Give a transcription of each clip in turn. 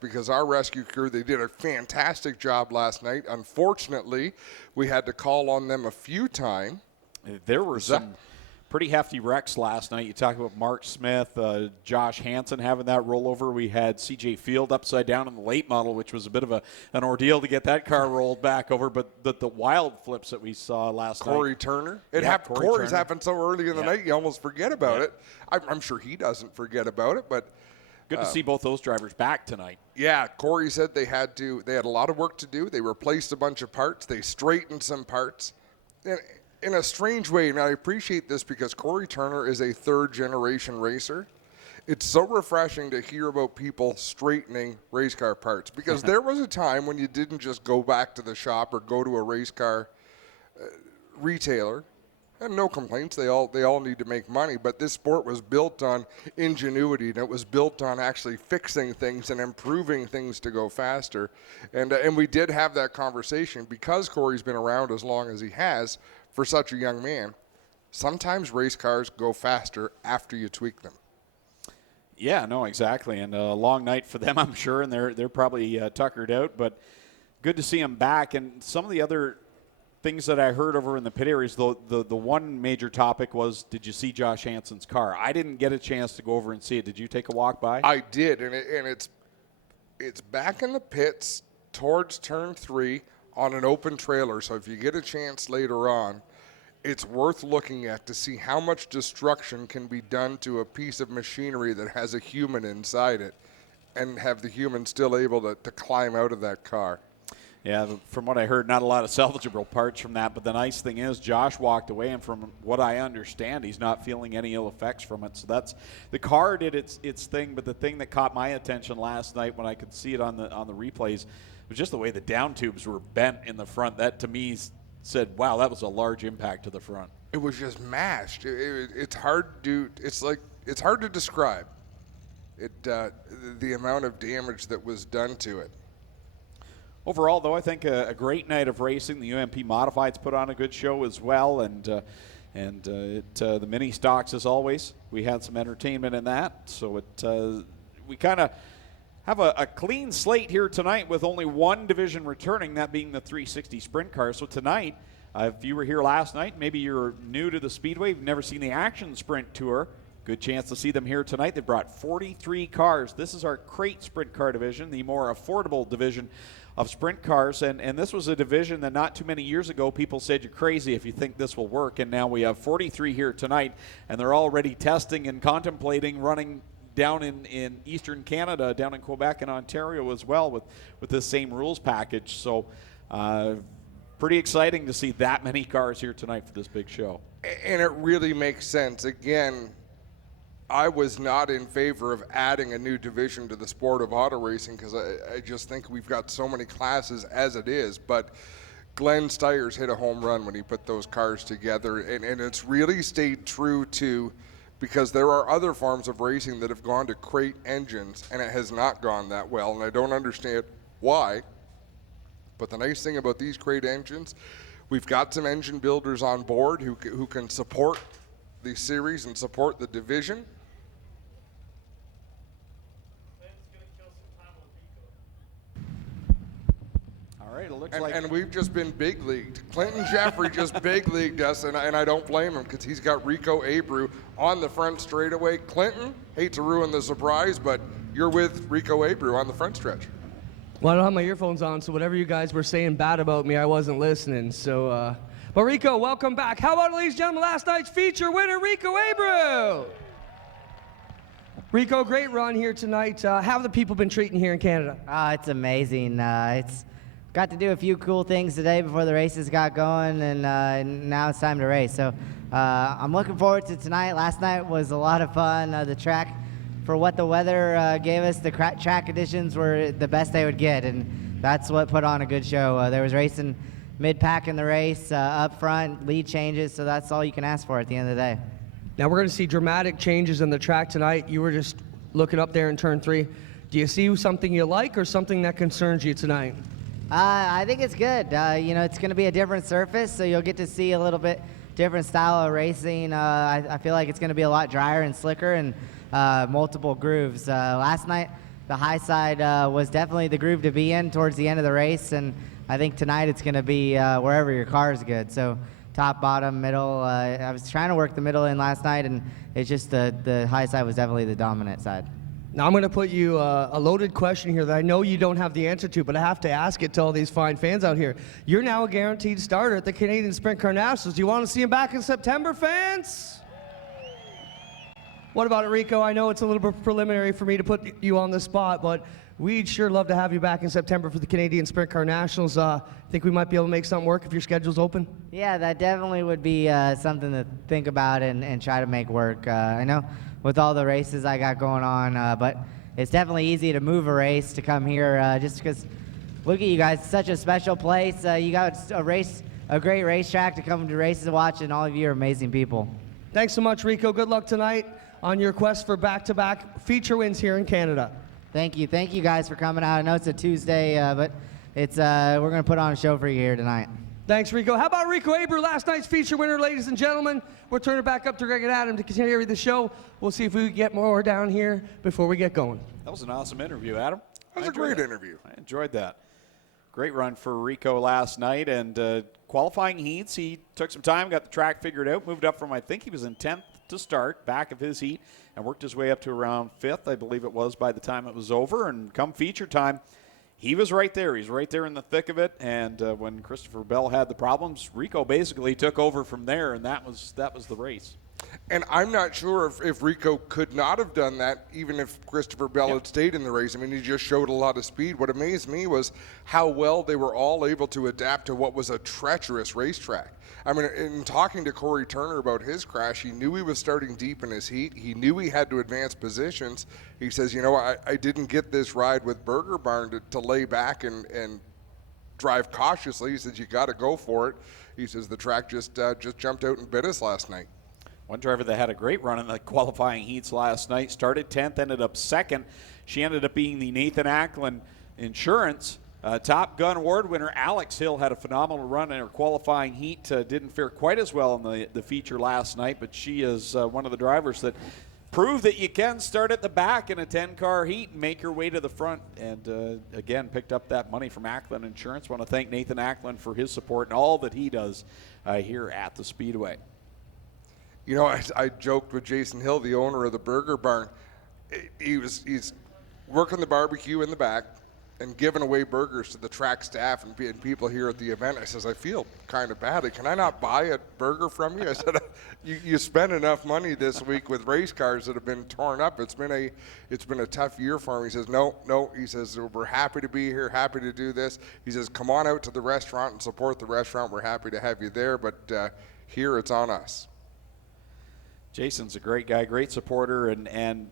Because our rescue crew, they did a fantastic job last night. Unfortunately, we had to call on them a few times. There were some pretty hefty wrecks last night. You talk about Mark Smith, Josh Hansen having that rollover. We had CJ Field upside down in the late model, which was a bit of an ordeal to get that car rolled back over. But the wild flips that we saw last night. Corey Turner. Corey's happened so early in the night, you almost forget about it. I'm sure he doesn't forget about it, but good to see both those drivers back tonight. Yeah, Corey said they had a lot of work to do. They replaced a bunch of parts. They straightened some parts. And in a strange way, and I appreciate this because Corey Turner is a third-generation racer. It's so refreshing to hear about people straightening race car parts because there was a time when you didn't just go back to the shop or go to a race car retailer. And no complaints. They all need to make money. But this sport was built on ingenuity, and it was built on actually fixing things and improving things to go faster. And we did have that conversation because Corey's been around as long as he has for such a young man. Sometimes race cars go faster after you tweak them. Yeah, no, exactly. And a long night for them, I'm sure, and they're probably tuckered out. But good to see them back. And some of the other things that I heard over in the pit areas, the one major topic was, did you see Josh Hansen's car? I didn't get a chance to go over and see it. Did you take a walk by? I did, and it's back in the pits towards turn 3 on an open trailer. So if you get a chance later on, it's worth looking at to see how much destruction can be done to a piece of machinery that has a human inside it and have the human still able to climb out of that car. Yeah, from what I heard, not a lot of salvageable parts from that. But the nice thing is Josh walked away, and from what I understand, he's not feeling any ill effects from it. So that's the car did its thing. But the thing that caught my attention last night when I could see it on the replays was just the way the down tubes were bent in the front. That to me said, wow, that was a large impact to the front. It was just mashed. It's hard to describe the amount of damage that was done to it. Overall, though, I think a great night of racing. The UMP Modifieds put on a good show as well, and the mini stocks, as always, we had some entertainment in that. So we kind of have a clean slate here tonight with only one division returning, that being the 360 Sprint car. So tonight, if you were here last night, maybe you're new to the Speedway, you've never seen the Action Sprint Tour, good chance to see them here tonight. They brought 43 cars. This is our crate sprint car division, the more affordable division of sprint cars, and this was a division that not too many years ago people said you're crazy if you think this will work, and now we have 43 here tonight, and they're already testing and contemplating running down in eastern Canada, down in Quebec and Ontario as well with this same rules package. So pretty exciting to see that many cars here tonight for this big show. And it really makes sense. Again, I was not in favor of adding a new division to the sport of auto racing because I just think we've got so many classes as it is. But Glenn Steyer's hit a home run when he put those cars together, and it's really stayed true to, because there are other forms of racing that have gone to crate engines, and it has not gone that well, and I don't understand why. But the nice thing about these crate engines, we've got some engine builders on board who can support the series and support the division. It looks and we've just been big leagued. Clinton Jeffrey just big leagued us, and I don't blame him because he's got Rico Abreu on the front straightaway. Clinton, hate to ruin the surprise, but you're with Rico Abreu on the front stretch. Well, I don't have my earphones on, so whatever you guys were saying bad about me, I wasn't listening. So, but Rico, welcome back. How about, ladies and gentlemen, last night's feature winner, Rico Abreu? Rico, great run here tonight. How have the people been treating here in Canada? It's amazing. It's got to do a few cool things today before the races got going, and now it's time to race. So I'm looking forward to tonight. Last night was a lot of fun. The track, for what the weather gave us, the track conditions were the best they would get, and that's what put on a good show. There was racing mid-pack in the race, up front, lead changes, so that's all you can ask for at the end of the day. Now we're going to see dramatic changes in the track tonight. You were just looking up there in turn 3. Do you see something you like or something that concerns you tonight? I think it's good. It's going to be a different surface, so you'll get to see a little bit different style of racing. I feel like it's going to be a lot drier and slicker and multiple grooves. Last night, the high side was definitely the groove to be in towards the end of the race, and I think tonight it's going to be wherever your car is good. So top, bottom, middle. I was trying to work the middle in last night, and it's just the high side was definitely the dominant side. Now I'm going to put you a loaded question here that I know you don't have the answer to, but I have to ask it to all these fine fans out here. You're now a guaranteed starter at the Canadian Sprint Car Nationals. Do you want to see him back in September, fans? What about it, Rico? I know it's a little bit preliminary for me to put you on the spot, but we'd sure love to have you back in September for the Canadian Sprint Car Nationals. Think we might be able to make something work if your schedule's open? Yeah, that definitely would be something to think about and try to make work. I know with all the races I got going on, but it's definitely easy to move a race to come here just because, look at you guys, it's such a special place. You got a great racetrack to come to races to watch, and all of you are amazing people. Thanks so much, Rico. Good luck tonight on your quest for back-to-back feature wins here in Canada. Thank you guys for coming out. I know it's a Tuesday, but it's we're gonna put on a show for you here tonight. Thanks, Rico. How about Rico Abreu, last night's feature winner, ladies and gentlemen? We'll turn it back up to Greg and Adam to continue the show. We'll see if we can get more down here before we get going. That was an awesome interview, Adam. That was a great interview. I enjoyed that. Great run for Rico last night, and qualifying heats, he took some time, got the track figured out, moved up from, I think he was in 10th to start, back of his heat, and worked his way up to around 5th, I believe it was, by the time it was over. And come feature time, he was right there. He's right there in the thick of it. And when Christopher Bell had the problems, Rico basically took over from there, and that was the race. And I'm not sure if Rico could not have done that even if Christopher Bell had stayed in the race. I mean, he just showed a lot of speed. What amazed me was how well they were all able to adapt to what was a treacherous racetrack. I mean, in talking to Corey Turner about his crash, he knew he was starting deep in his heat. He knew he had to advance positions. He says, you know, I didn't get this ride with Burger Barn to lay back and drive cautiously. He says, you got to go for it. He says, the track just jumped out and bit us last night. One driver that had a great run in the qualifying heats last night, started 10th, ended up 2nd. She ended up being the Nathan Ackland Insurance Top Gun Award winner. Alex Hill had a phenomenal run in her qualifying heat. Didn't fare quite as well in the feature last night, but she is one of the drivers that proved that you can start at the back in a 10-car heat and make your way to the front. And again, picked up that money from Ackland Insurance. Want to thank Nathan Ackland for his support and all that he does here at the Speedway. You know, I joked with Jason Hill, the owner of the Burger Barn. He's working the barbecue in the back and giving away burgers to the track staff and people here at the event. I says, I feel kind of bad. Can I not buy a burger from you? I said, you spent enough money this week with race cars that have been torn up. It's been a tough year for him. He says, no. He says, we're happy to be here, happy to do this. He says, come on out to the restaurant and support the restaurant. We're happy to have you there, but here it's on us. Jason's a great guy, great supporter, and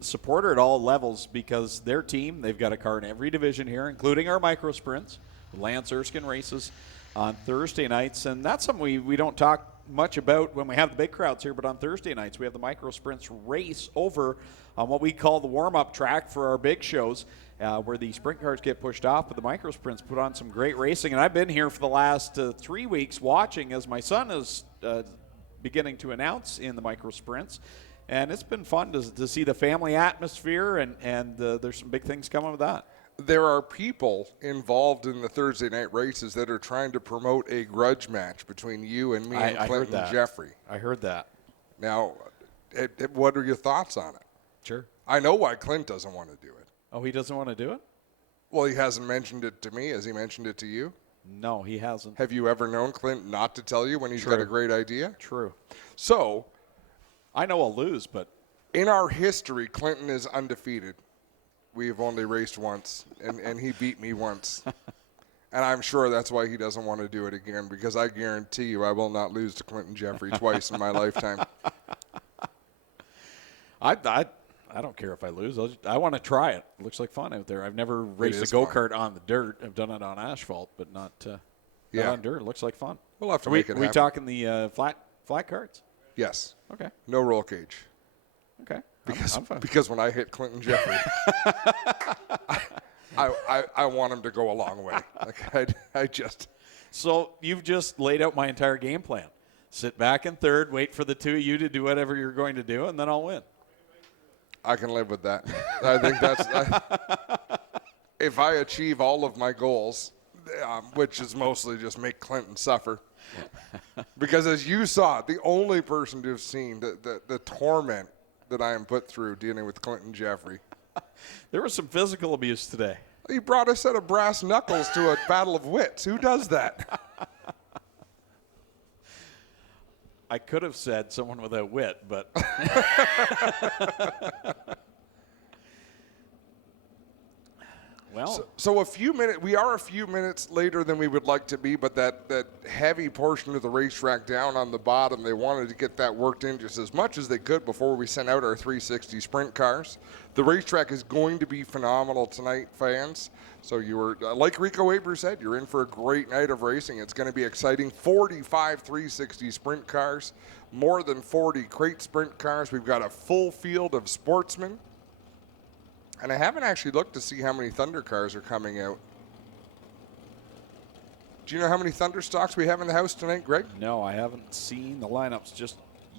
supporter at all levels because their team, they've got a car in every division here, including our micro sprints, Lance Erskine races on Thursday nights. And that's something we don't talk much about when we have the big crowds here, but on Thursday nights we have the micro sprints race over on what we call the warm-up track for our big shows, where the sprint cars get pushed off, but the micro sprints put on some great racing. And I've been here for the last 3 weeks watching as my son is beginning to announce in the micro sprints, and it's been fun to see the family atmosphere, and there's some big things coming with that. There are people involved in the Thursday night races that are trying to promote a grudge match between you and me and Clinton Jeffrey. I heard that. Now, what are your thoughts on it? Sure. I know why Clint doesn't want to do it. Oh, he doesn't want to do it? Well, he hasn't mentioned it to me. Has he mentioned it to you? No, he hasn't. Have you ever known Clint not to tell you when he's got a great idea? True. So, I know I'll lose, but in our history, Clinton is undefeated. We have only raced once, and he beat me once. And I'm sure that's why he doesn't want to do it again, because I guarantee you I will not lose to Clinton Jeffrey twice in my lifetime. I don't care if I lose. I want to try it. It looks like fun out there. I've never raced a go-kart on the dirt. I've done it on asphalt, but not on dirt. It looks like fun. We'll have to make it happen. Are we talking the flat carts? Yes. Okay. No roll cage. Okay. Because when I hit Clinton Jeffrey, I want him to go a long way. Like I just. So you've just laid out my entire game plan. Sit back in third, wait for the two of you to do whatever you're going to do, and then I'll win. I can live with that. I think that's if I achieve all of my goals, which is mostly just make Clinton suffer. Because as you saw, the only person to have seen the torment that I am put through dealing with Clinton Jeffrey. There was some physical abuse today. He brought a set of brass knuckles to a battle of wits. Who does that? I could have said someone without wit, but well, So we are a few minutes later than we would like to be, but that heavy portion of the racetrack down on the bottom, they wanted to get that worked in just as much as they could before we sent out our 360 sprint cars. The racetrack is going to be phenomenal tonight, fans. So you were, like Rico Abreu said, you're in for a great night of racing. It's going to be exciting. 45 360 sprint cars, more than 40 crate sprint cars. We've got a full field of Sportsman. And I haven't actually looked to see how many Thunder cars are coming out. Do you know how many Thunder stocks we have in the house tonight, Greg? no, I haven't seen the lineups just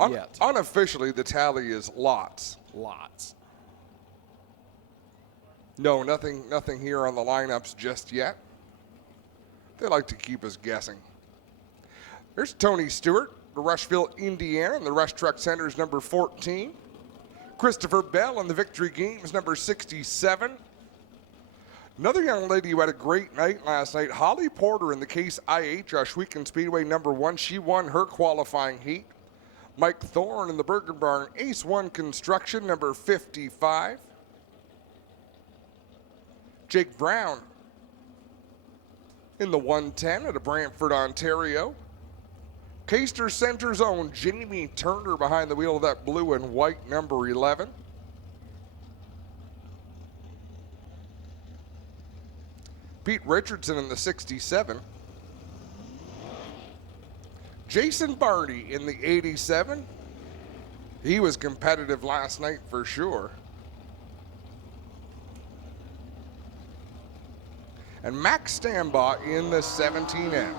yet. Unofficially, the tally is lots. Lots. No, nothing here on the lineups just yet. They like to keep us guessing. There's Tony Stewart, the Rushville, Indiana, and the Rush Truck Center's number 14. Christopher Bell in the Victory Games, number 67. Another young lady who had a great night last night, Holly Porter in the Case IH, Oshwegan Speedway, number 1. She won her qualifying heat. Mike Thorne in the Bergen Barn, Ace 1 Construction, number 55. Jake Brown in the 110 out of Brantford, Ontario. Caster Center's own Jamie Turner behind the wheel of that blue and white number 11. Pete Richardson in the 67. Jason Barney in the 87. He was competitive last night for sure. And Max Stambaugh in the 17M.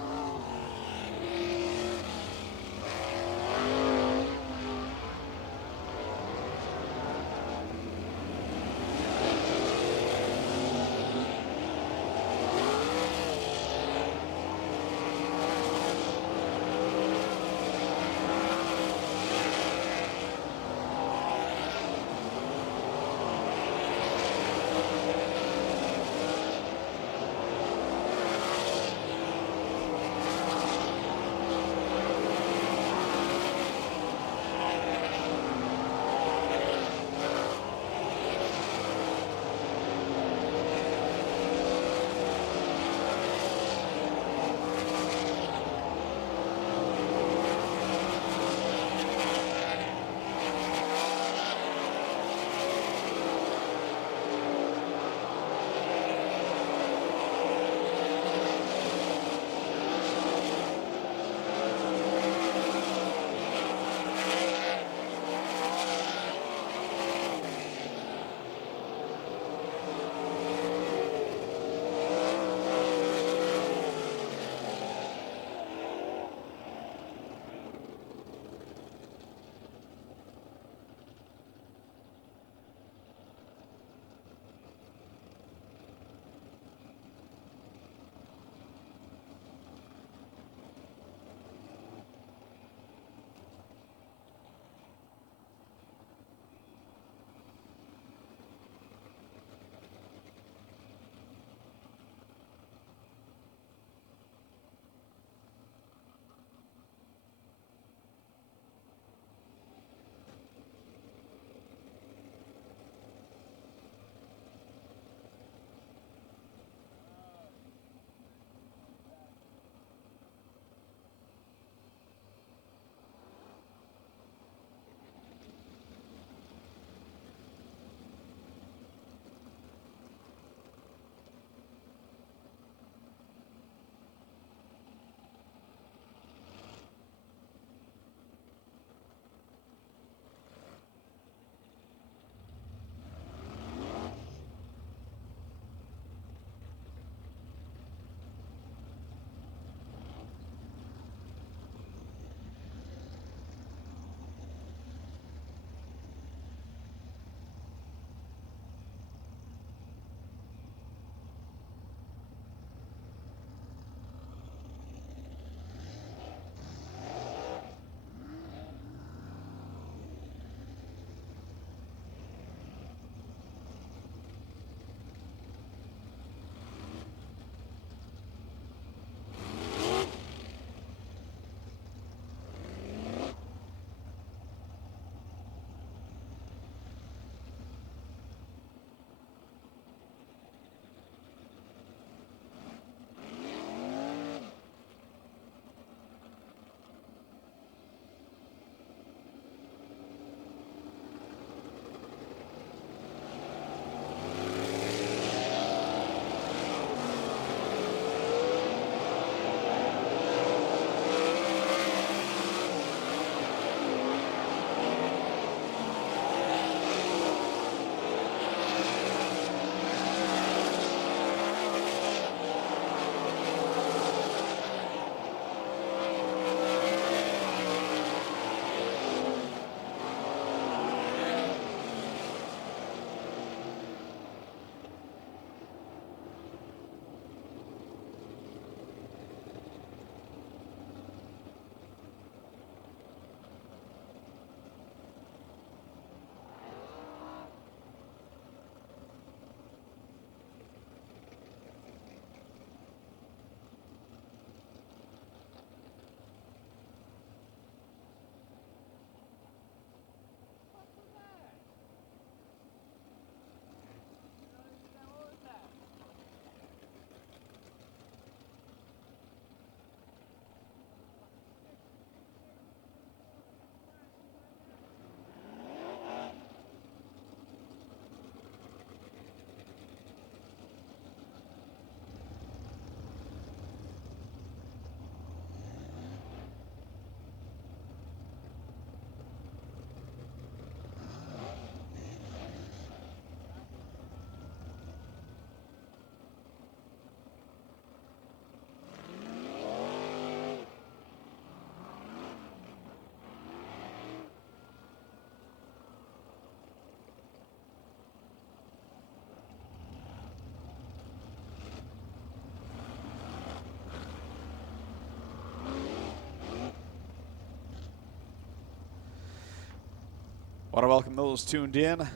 Want to welcome those tuned in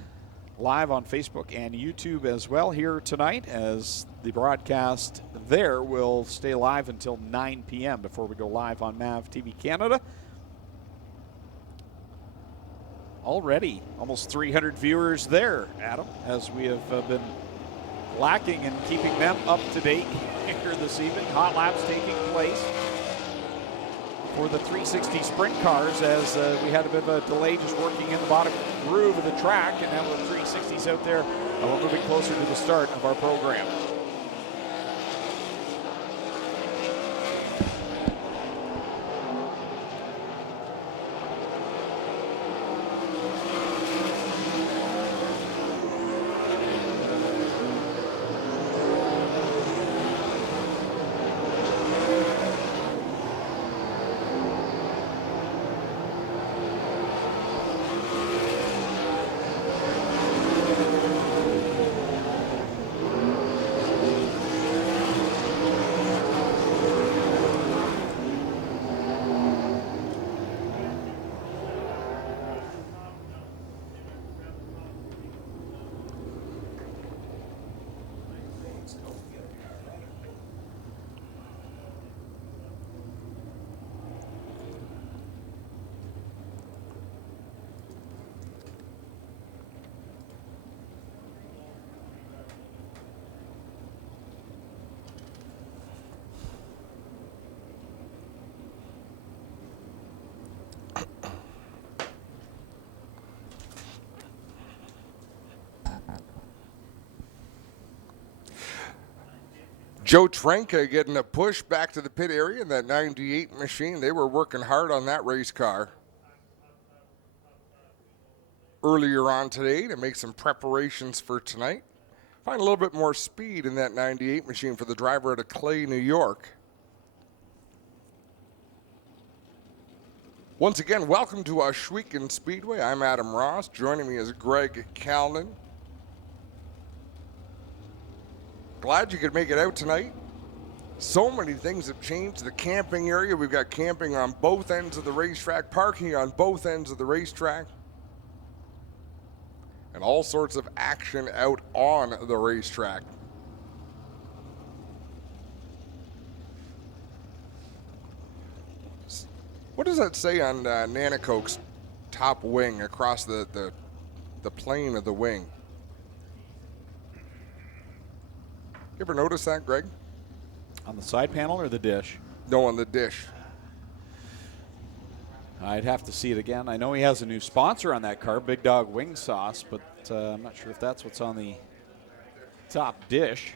live on Facebook and YouTube as well here tonight, as the broadcast there will stay live until 9 p.m. before we go live on MAV TV Canada. Already almost 300 viewers there, Adam, as we have been lacking in keeping them up to date here this evening. Hot laps taking place for the 360 sprint cars, as we had a bit of a delay just working in the bottom groove of the track, and now with the 360s out there, we're moving closer to the start of our program. Joe Trenka getting a push back to the pit area in that 98 machine. They were working hard on that race car earlier on today to make some preparations for tonight. Find a little bit more speed in that 98 machine for the driver out of Clay, New York. Once again, welcome to Ohsweken Speedway. I'm Adam Ross. Joining me is Greg Calnan. Glad you could make it out tonight. So many things have changed. The camping area, we've got camping on both ends of the racetrack, parking on both ends of the racetrack, and all sorts of action out on the racetrack. What does that say on Nanakoke's top wing across the plane of the wing? You ever notice that, Greg? On the side panel or the dish? No, on the dish. I'd have to see it again. I know he has a new sponsor on that car, Big Dog Wing Sauce, but I'm not sure if that's what's on the top dish.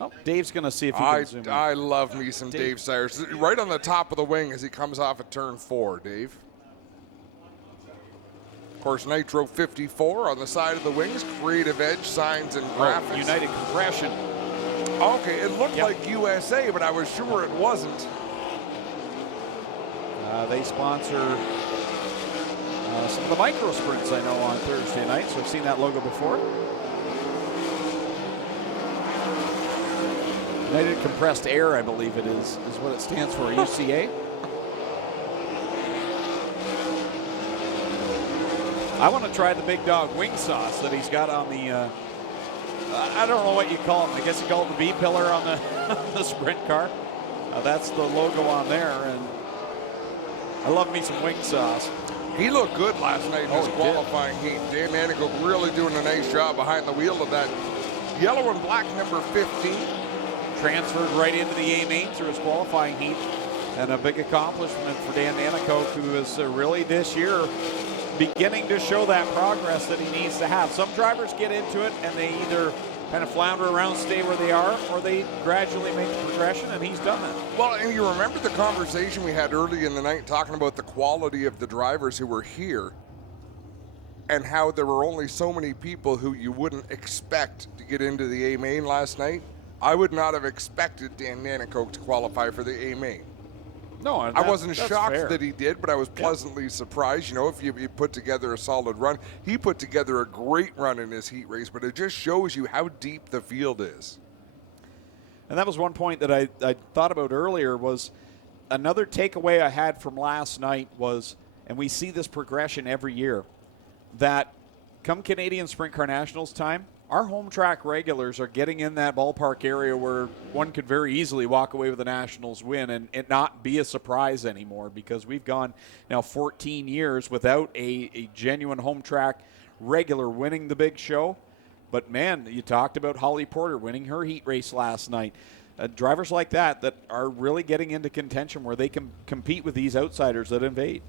Oh, Dave's going to see if he can zoom in. I love me some Dave Sayers. Right on the top of the wing as he comes off at turn 4, Dave. Of course, Nitro 54 on the side of the wings, creative edge, signs, and graphics. United Compression. Okay, it looked like USA, but I was sure it wasn't. They sponsor some of the micro sprints, I know, on Thursday night, so I've seen that logo before. United Compressed Air, I believe it is what it stands for, UCA. I want to try the Big Dog Wing Sauce that he's got on the, I don't know what you call it. I guess you call it the B-pillar on the sprint car. That's the logo on there, and I love me some wing sauce. He looked good last night in his qualifying heat. Dan Nanakoke really doing a nice job behind the wheel of that yellow and black number 15. Transferred right into the A main through his qualifying heat, and a big accomplishment for Dan Nanakoke, who is really this year beginning to show that progress that he needs to have. Some drivers get into it and they either kind of flounder around, stay where they are, or they gradually make the progression, and he's done that. Well, and you remember the conversation we had early in the night talking about the quality of the drivers who were here and how there were only so many people who you wouldn't expect to get into the A main last night. I would not have expected Dan Nanakoke to qualify for the A main. No, I wasn't shocked fair. that he did, but I was pleasantly surprised. You know, if you put together a solid run, he put together a great run in his heat race, but it just shows you how deep the field is. And that was one point that I thought about earlier, was another takeaway I had from last night was, and we see this progression every year, that come Canadian Sprint Car Nationals time, our home track regulars are getting in that ballpark area where one could very easily walk away with a Nationals win and it not be a surprise anymore, because we've gone now 14 years without a genuine home track regular winning the big show. But, man, you talked about Holly Porter winning her heat race last night. Drivers like that are really getting into contention where they can compete with these outsiders that invade.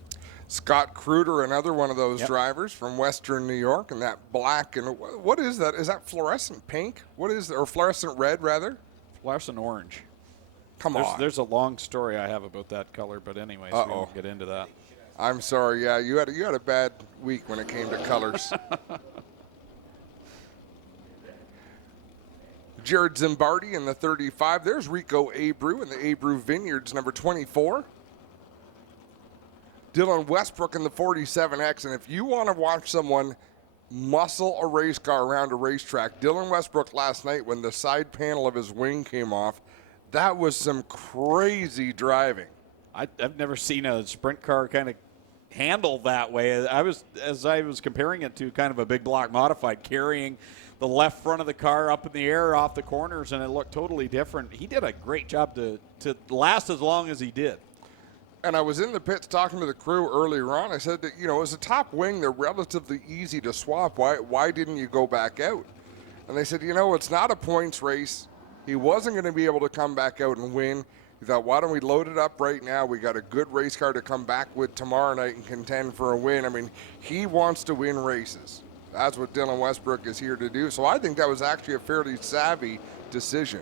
Scott Kruder, another one of those drivers from Western New York, and that black, and what is that? Is that fluorescent pink? What is that? Or fluorescent red, rather? Fluorescent orange. Come on. There's a long story I have about that color, but anyways, we won't get into that. I'm sorry. Yeah, you had a bad week when it came to colors. Jared Zimbardi in the 35. There's Rico Abreu in the Abreu Vineyards, number 24. Dylan Westbrook in the 47X. And if you want to watch someone muscle a race car around a racetrack, Dylan Westbrook last night, when the side panel of his wing came off, that was some crazy driving. I've never seen a sprint car kind of handle that way. As I was comparing it to kind of a big block modified, carrying the left front of the car up in the air off the corners, and it looked totally different. He did a great job to last as long as he did. And I was in the pits talking to the crew earlier on. I said that, as a top wing, they're relatively easy to swap. Why didn't you go back out? And they said, it's not a points race. He wasn't going to be able to come back out and win. He thought, why don't we load it up right now? We got a good race car to come back with tomorrow night and contend for a win. I mean, he wants to win races. That's what Dylan Westbrook is here to do. So I think that was actually a fairly savvy decision.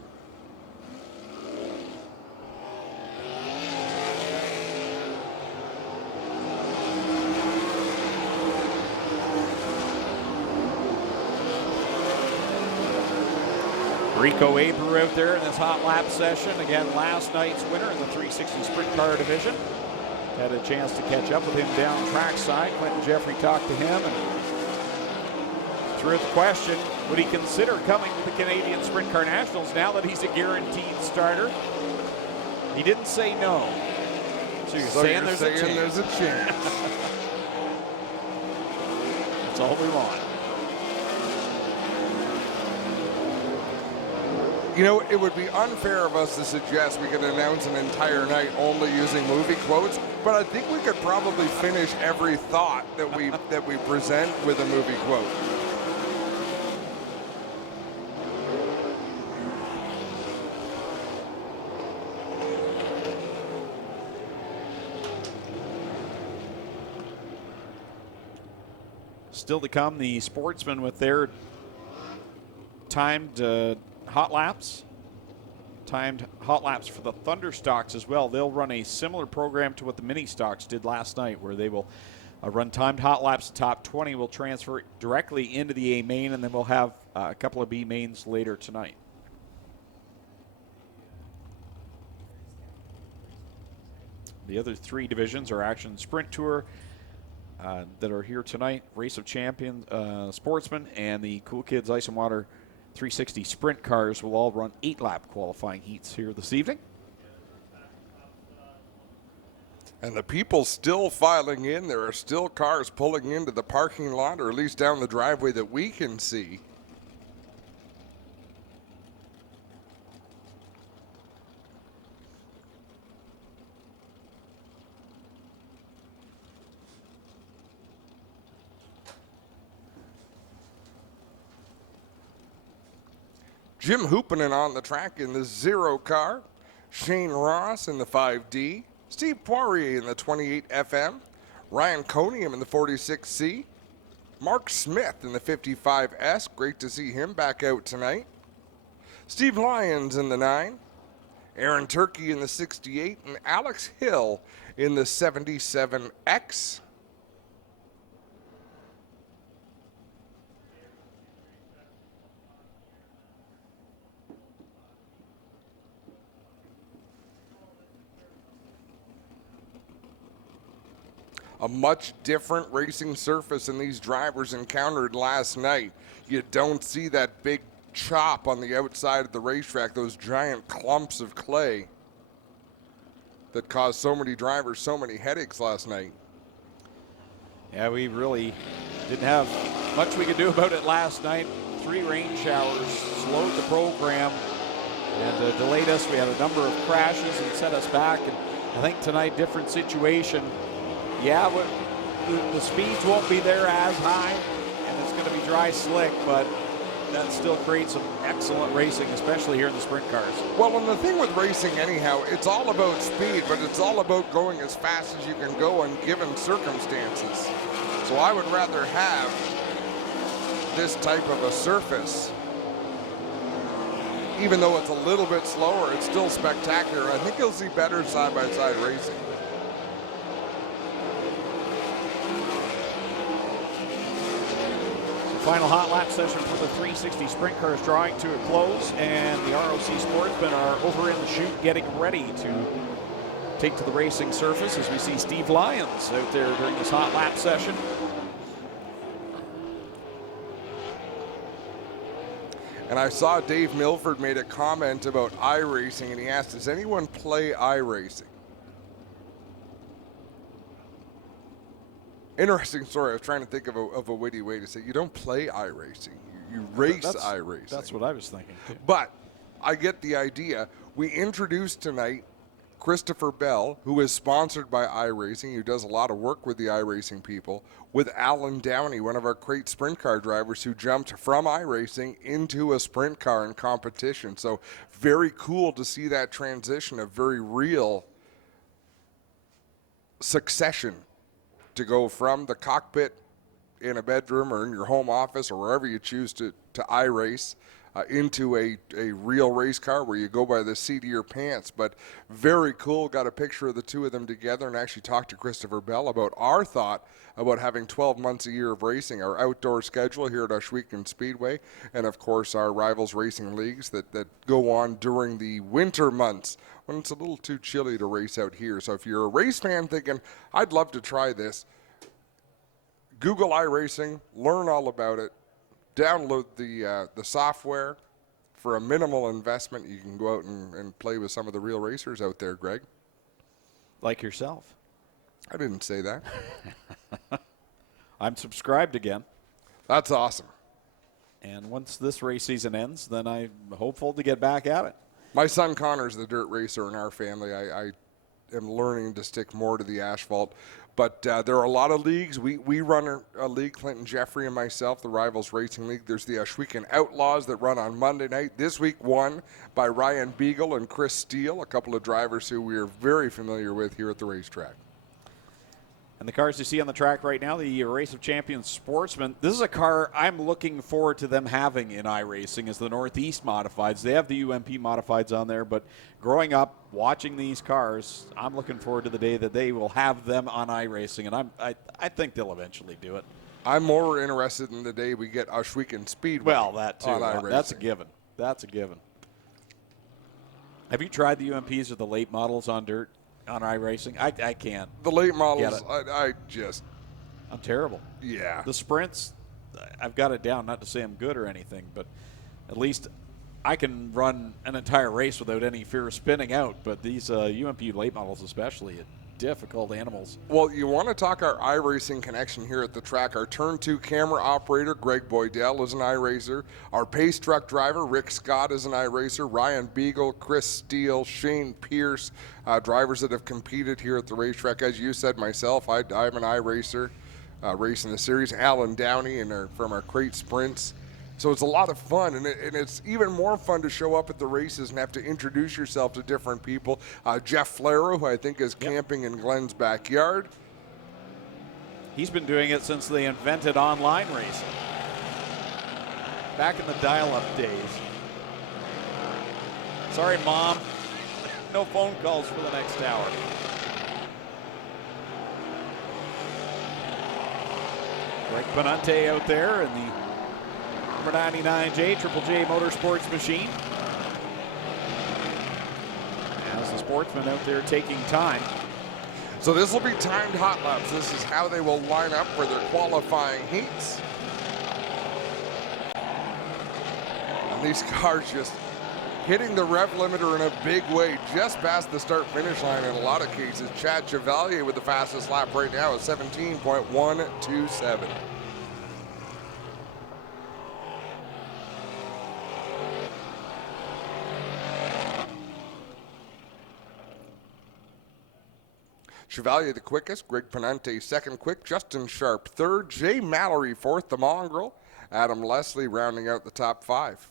Rico Abreu out there in this hot lap session. Again, last night's winner in the 360 Sprint Car Division. Had a chance to catch up with him down trackside. Quentin Jeffrey talked to him and threw out the question, would he consider coming to the Canadian Sprint Car Nationals now that he's a guaranteed starter? He didn't say no. So you're saying there's a chance. That's all we want. It would be unfair of us to suggest we could announce an entire night only using movie quotes, but I think we could probably finish every thought that we present with a movie quote. Still to come, the Sportsman with their timed hot laps. Timed hot laps for the Thunder Stocks as well. They'll run a similar program to what the Mini Stocks did last night, where they will run timed hot laps. The top 20 will transfer directly into the A main, and then we'll have a couple of B mains later tonight. The other three divisions are Action Sprint Tour that are here tonight. Race of Champions, Sportsman, and the Cool Kids Ice and Water 360 Sprint Cars will all run 8-lap qualifying heats here this evening. And the people still filing in. There are still cars pulling into the parking lot, or at least down the driveway that we can see. Jim Hoopinen on the track in the 0 car. Shane Ross in the 5D. Steve Poirier in the 28 FM. Ryan Conium in the 46C. Mark Smith in the 55S. Great to see him back out tonight. Steve Lyons in the 9. Aaron Turkey in the 68. And Alex Hill in the 77X. A much different racing surface than these drivers encountered last night. You don't see that big chop on the outside of the racetrack, those giant clumps of clay that caused so many drivers so many headaches last night. Yeah, we really Didn't have much we could do about it last night. 3 rain showers slowed the program and delayed us. We had a number of crashes and set us back. And I think tonight, different situation. Yeah, the speeds won't be there as high, and it's going to be dry slick, but that still creates some excellent racing, especially here in the sprint cars. Well, and the thing with racing anyhow, it's all about speed, but it's all about going as fast as you can go in given circumstances. So I would rather have this type of a surface. Even though it's a little bit slower, it's still spectacular. I think you'll see better side-by-side racing. Final hot lap session for the 360 sprint cars drawing to a close, and the ROC Sportsmen are over in the chute getting ready to take to the racing surface as we see Steve Lyons out there during this hot lap session. And I saw Dave Milford made a comment about iRacing, and he asked, does anyone play iRacing? Interesting story. I was trying to think of a witty way to say, you don't play iRacing. You race iRacing. That's what I was thinking, too. But I get the idea. We introduced tonight Christopher Bell, who is sponsored by iRacing, who does a lot of work with the iRacing people, with Alan Downey, one of our great sprint car drivers who jumped from iRacing into a sprint car in competition. So very cool to see that transition, a very real succession to go from the cockpit in a bedroom or in your home office or wherever you choose to iRace into a real race car where you go by the seat of your pants. But very cool. Got a picture of the two of them together and actually talked to Christopher Bell about our thought about having 12 months a year of racing, our outdoor schedule here at Ohsweken Speedway, and of course our rivals racing leagues that go on during the winter months when it's a little too chilly to race out here. So if you're a race fan thinking, I'd love to try this, Google iRacing, learn all about it, download the software. For a minimal investment, you can go out and play with some of the real racers out there, Greg. Like yourself. I didn't say that. I'm subscribed again. That's awesome. And once this race season ends, then I'm hopeful to get back at it. My son Connor's the dirt racer in our family. I am learning to stick more to the asphalt. But there are a lot of leagues. We run a league, Clinton Jeffrey and myself, the Rivals Racing League. There's the Ohsweken Outlaws that run on Monday night. This week won by Ryan Beagle and Chris Steele, a couple of drivers who we are very familiar with here at the racetrack. And the cars you see on the track right now, the Race of Champions Sportsman, this is a car I'm looking forward to them having in iRacing is the Northeast Modifieds. They have the UMP Modifieds on there, but growing up, watching these cars, I'm looking forward to the day that they will have them on iRacing, and I think they'll eventually do it. I'm more interested in the day we get Ohsweken Speedway. Well, that too. On iRacing. That's a given. That's a given. Have you tried the UMPs or the late models on dirt? On iRacing, I can't. The late models, I just... I'm terrible. Yeah. The sprints, I've got it down. Not to say I'm good or anything, but at least I can run an entire race without any fear of spinning out. But these UMP late models especially, difficult animals. Well, you want to talk our iRacing connection here at the track. Our Turn 2 camera operator, Greg Boydell, is an iRacer. Our pace truck driver, Rick Scott, is an iRacer. Ryan Beagle, Chris Steele, Shane Pierce, drivers that have competed here at the racetrack. As you said, myself, I'm an iRacer racing the series. Alan Downey from our Crate Sprints. So it's a lot of fun, and it's even more fun to show up at the races and have to introduce yourself to different people. Jeff Flero, who I think is camping in Glenn's backyard. He's been doing it since they invented online racing. Back in the dial-up days. Sorry, Mom. No phone calls for the next hour. Greg Panante out there in the number 99J, Triple J Motorsports machine. As the Sportsman out there taking time. So this will be timed hot laps. This is how they will line up for their qualifying heats. And these cars just hitting the rev limiter in a big way, just past the start-finish line in a lot of cases. Chad Chevalier with the fastest lap right now is 17.127. Chevalier the quickest, Greg Penante second quick, Justin Sharp third, Jay Mallory fourth, the Mongrel, Adam Leslie rounding out the top 5.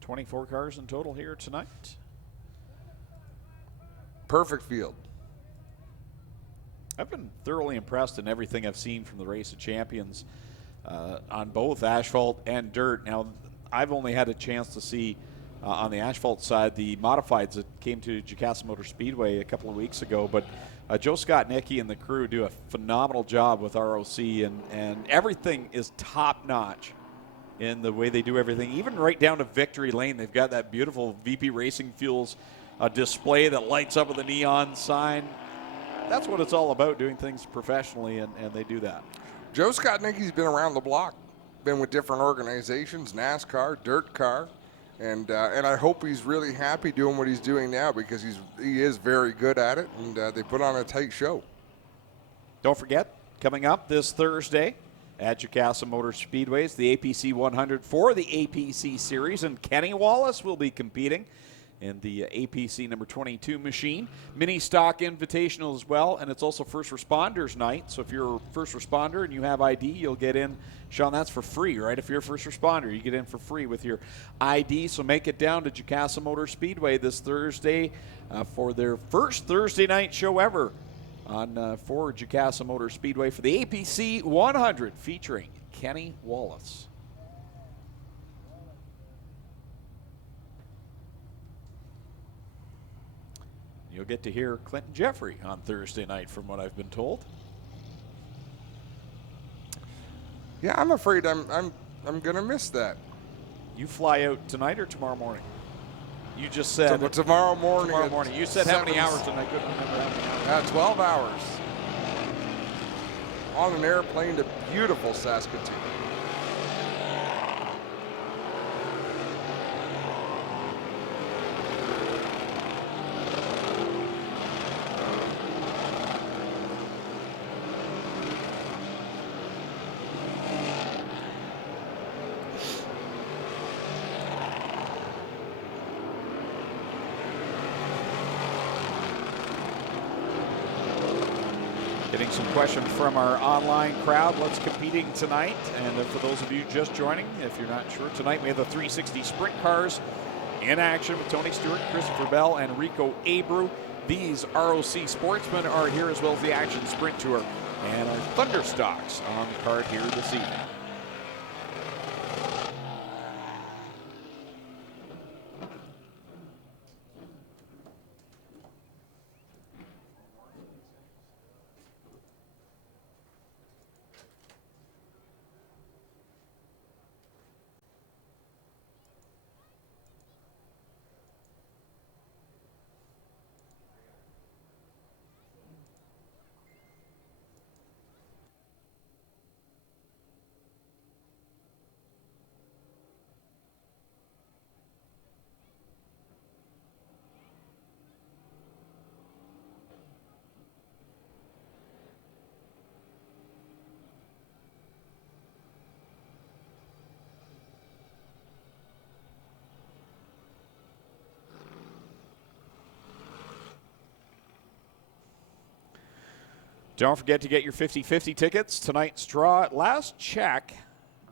"24 cars in total here tonight. Perfect field. I've been thoroughly impressed in everything I've seen from the Race of Champions on both asphalt and dirt. Now, I've only had a chance to see on the asphalt side the modifieds that came to Jacassa Motor Speedway a couple of weeks ago, but Joe Scott Nicky and the crew do a phenomenal job with ROC, and everything is top-notch in the way they do everything, even right down to Victory Lane. They've got that beautiful VP Racing Fuels display that lights up with a neon sign. That's what it's all about, doing things professionally, and they do that. Joe Scott Nicky's been around the block, been with different organizations, NASCAR, dirt car, and I hope he's really happy doing what he's doing now, because he is very good at it, and they put on a tight show. Don't forget, coming up this Thursday at Jacassa Motor Speedways, the APC 100 for the APC Series, and Kenny Wallace will be competing in the APC number 22 machine. Mini Stock Invitational as well, and it's also First Responders Night. So if you're a first responder and you have ID, you'll get in. Sean, that's for free, right? If you're a first responder, you get in for free with your ID. So make it down to Jacassa Motor Speedway this Thursday for their first Thursday night show ever on for Jacassa Motor Speedway for the APC 100 featuring Kenny Wallace. You'll get to hear Clinton Jeffrey on Thursday night, from what I've been told. Yeah, I'm afraid I'm gonna miss that. You fly out tonight or tomorrow morning? You just said Tomorrow morning. Tomorrow morning. You said how many hours, and I couldn't remember how many hours. 12 hours. On an airplane to beautiful Saskatoon. Getting some questions from our online crowd. What's competing tonight? And for those of you just joining, if you're not sure, tonight we have the 360 Sprint Cars in action with Tony Stewart, Christopher Bell, and Rico Abreu. These ROC Sportsmen are here, as well as the Action Sprint Tour and our Thunder Stocks on the card here this evening. Don't forget to get your 50-50 tickets. Tonight's draw, last check,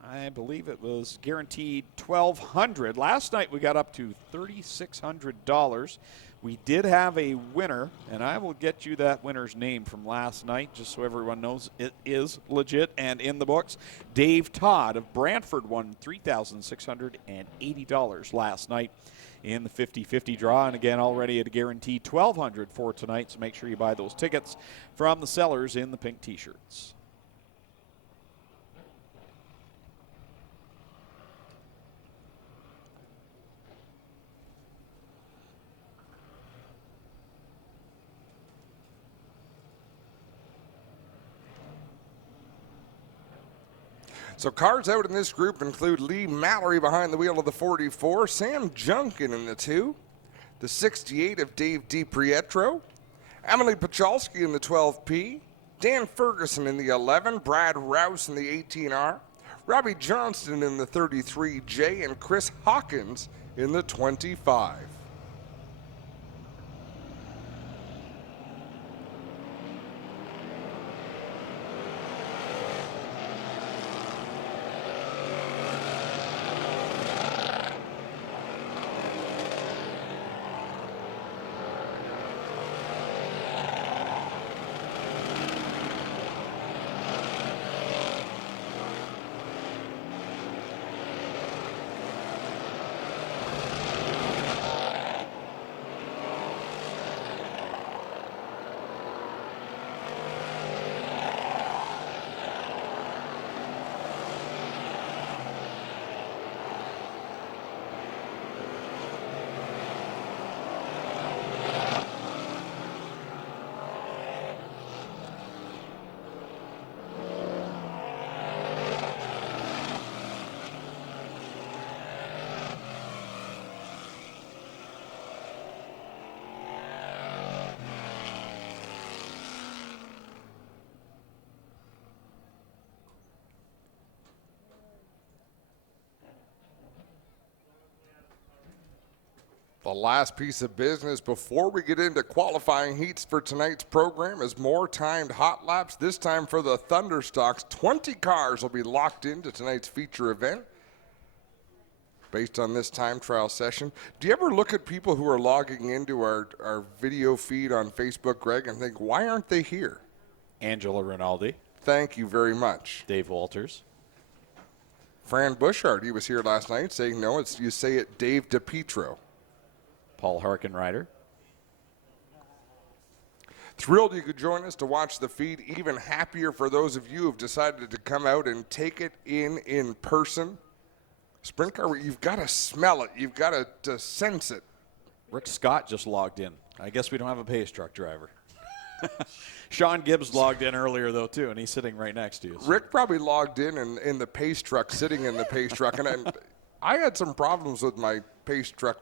I believe it was guaranteed $1,200. Last night we got up to $3,600. We did have a winner, and I will get you that winner's name from last night, just so everyone knows it is legit and in the books. Dave Todd of Brantford won $3,680 last night in the 50-50 draw, and again already at a guaranteed $1,200 for tonight, so make sure you buy those tickets from the sellers in the pink t-shirts. So cars out in this group include Lee Mallory behind the wheel of the 44, Sam Junkin in the 2, the 68 of Dave DiPietro, Emily Pachalski in the 12P, Dan Ferguson in the 11, Brad Rouse in the 18R, Robbie Johnston in the 33J, and Chris Hawkins in the 25. The last piece of business before we get into qualifying heats for tonight's program is more timed hot laps, this time for the Thunderstocks. 20 cars will be locked into tonight's feature event based on this time trial session. Do you ever look at people who are logging into our video feed on Facebook, Greg, and think, why aren't they here? Angela Rinaldi. Thank you very much. Dave Walters. Fran Bushard, he was here last night saying, no, it's you say it Dave DePietro. Paul Harkenrider. Thrilled you could join us to watch the feed. Even happier for those of you who have decided to come out and take it in person. Sprint car, you've got to smell it. You've got to sense it. Rick Scott just logged in. I guess we don't have a pace truck driver. Sean Gibbs logged in earlier, though, too, and he's sitting right next to you. Rick probably logged in the pace truck, sitting in the pace truck. And I had some problems with my pace truck.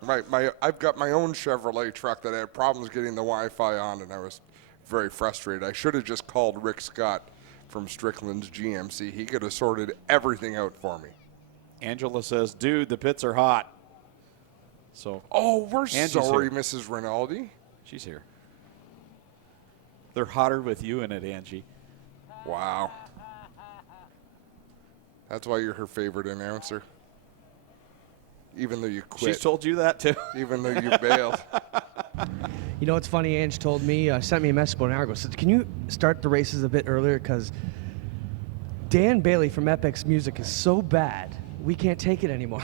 I've got my own Chevrolet truck that I had problems getting the Wi-Fi on, and I was very frustrated. I should have just called Rick Scott from Strickland's GMC. He could have sorted everything out for me. Angela says, dude, the pits are hot. So, oh, we're Angie's sorry, here. Mrs. Rinaldi. She's here. They're hotter with you in it, Angie. Wow. That's why you're her favorite announcer. Even though you quit. She's told you that, too. Even though you bailed. You know what's funny? Ange told me, sent me a message about an hour ago. Said, can you start the races a bit earlier? Because Dan Bailey from Epic's music is so bad, we can't take it anymore.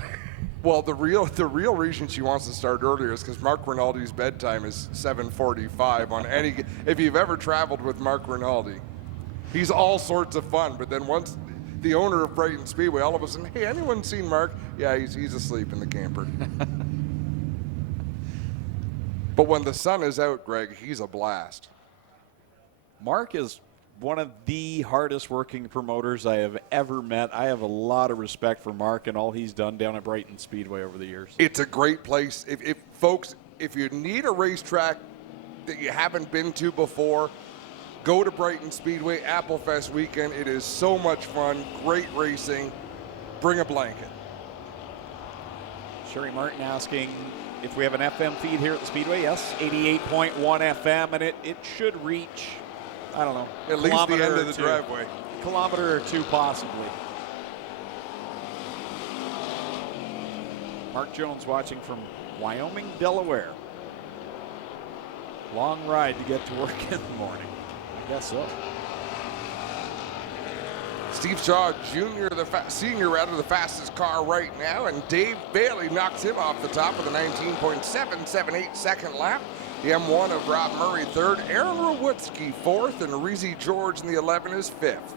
Well, the real reason she wants to start earlier is because Mark Rinaldi's bedtime is 7:45 on any. If you've ever traveled with Mark Rinaldi, he's all sorts of fun. But then once the owner of Brighton Speedway, all of a sudden, hey, anyone seen Mark? Yeah, he's asleep in the camper. But when the sun is out, Greg, he's a blast. Mark is one of the hardest working promoters I have ever met. I have a lot of respect for Mark and all he's done down at Brighton Speedway over the years. It's a great place. If folks, if you need a racetrack that you haven't been to before, go to Brighton Speedway, Applefest weekend. It is so much fun, great racing. Bring a blanket. Sherry Martin asking if we have an FM feed here at the Speedway. Yes, 88.1 FM, and it should reach, I don't know, at least the end of the driveway. Kilometer or two, possibly. Mark Jones watching from Wyoming, Delaware. Long ride to get to work in the morning. I guess so. Steve Shaw Jr., senior out of the fastest car right now, and Dave Bailey knocks him off the top of the 19.778 second lap. The M1 of Rob Murray third, Aaron Rowutsky fourth, and Rizzy George in the 11 is fifth.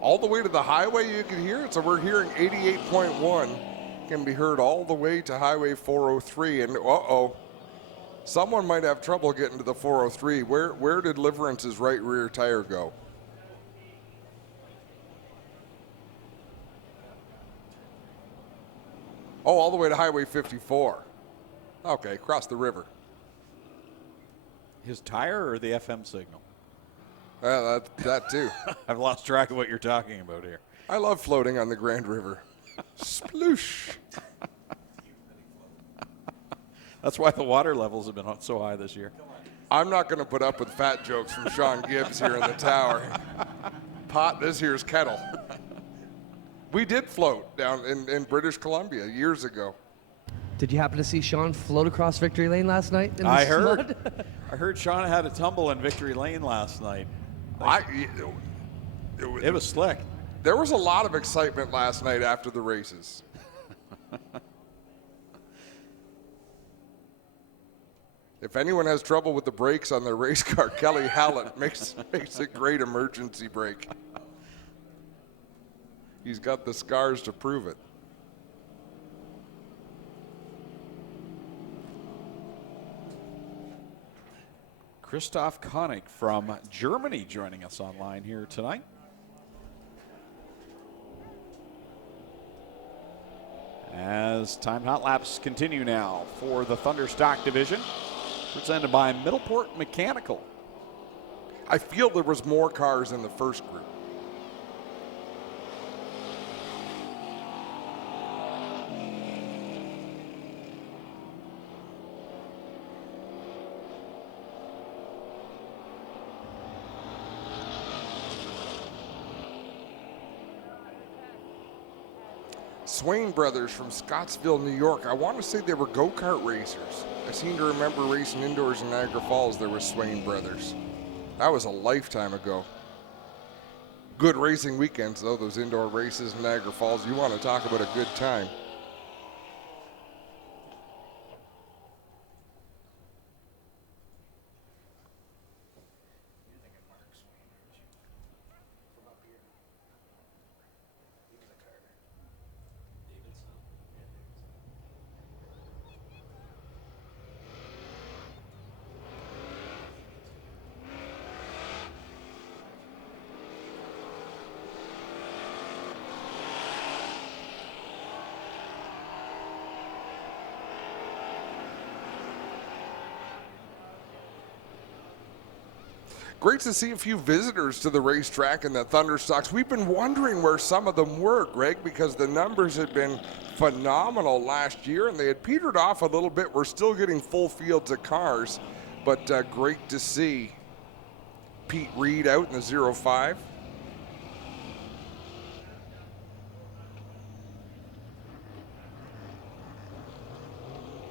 All the way to the highway you can hear it, so we're hearing 88.1. Can be heard all the way to Highway 403, and someone might have trouble getting to the 403. Where did Deliverance's right rear tire go? Oh, all the way to Highway 54. Okay, across the river. His tire or the FM signal? That too. I've lost track of what you're talking about here. I love floating on the Grand River. Sploosh. That's why the water levels have been so high this year. I'm not going to put up with fat jokes from Sean Gibbs here in the tower. Pot this here's kettle. We did float down in British Columbia years ago. Did you happen to see Sean float across Victory Lane last night? In the I heard. mud? I heard Sean had a tumble in Victory Lane last night. It was slick. There was a lot of excitement last night after the races. If anyone has trouble with the brakes on their race car, Kelly Hallett makes a great emergency brake. He's got the scars to prove it. Christoph Koenig from Germany joining us online here tonight. As time hot laps continue now for the Thunderstock division, presented by Middleport Mechanical. I feel there was more cars in the first group. Swain brothers from Scottsville, New York. I want to say they were go-kart racers. I seem to remember racing indoors in Niagara Falls. There were Swain brothers. That was a lifetime ago. Good racing weekends, though, those indoor races in Niagara Falls. You want to talk about a good time. Great to see a few visitors to the racetrack and the Thunderstocks. We've been wondering where some of them were, Greg, because the numbers had been phenomenal last year and they had petered off a little bit. We're still getting full fields of cars, but great to see Pete Reed out in the 05.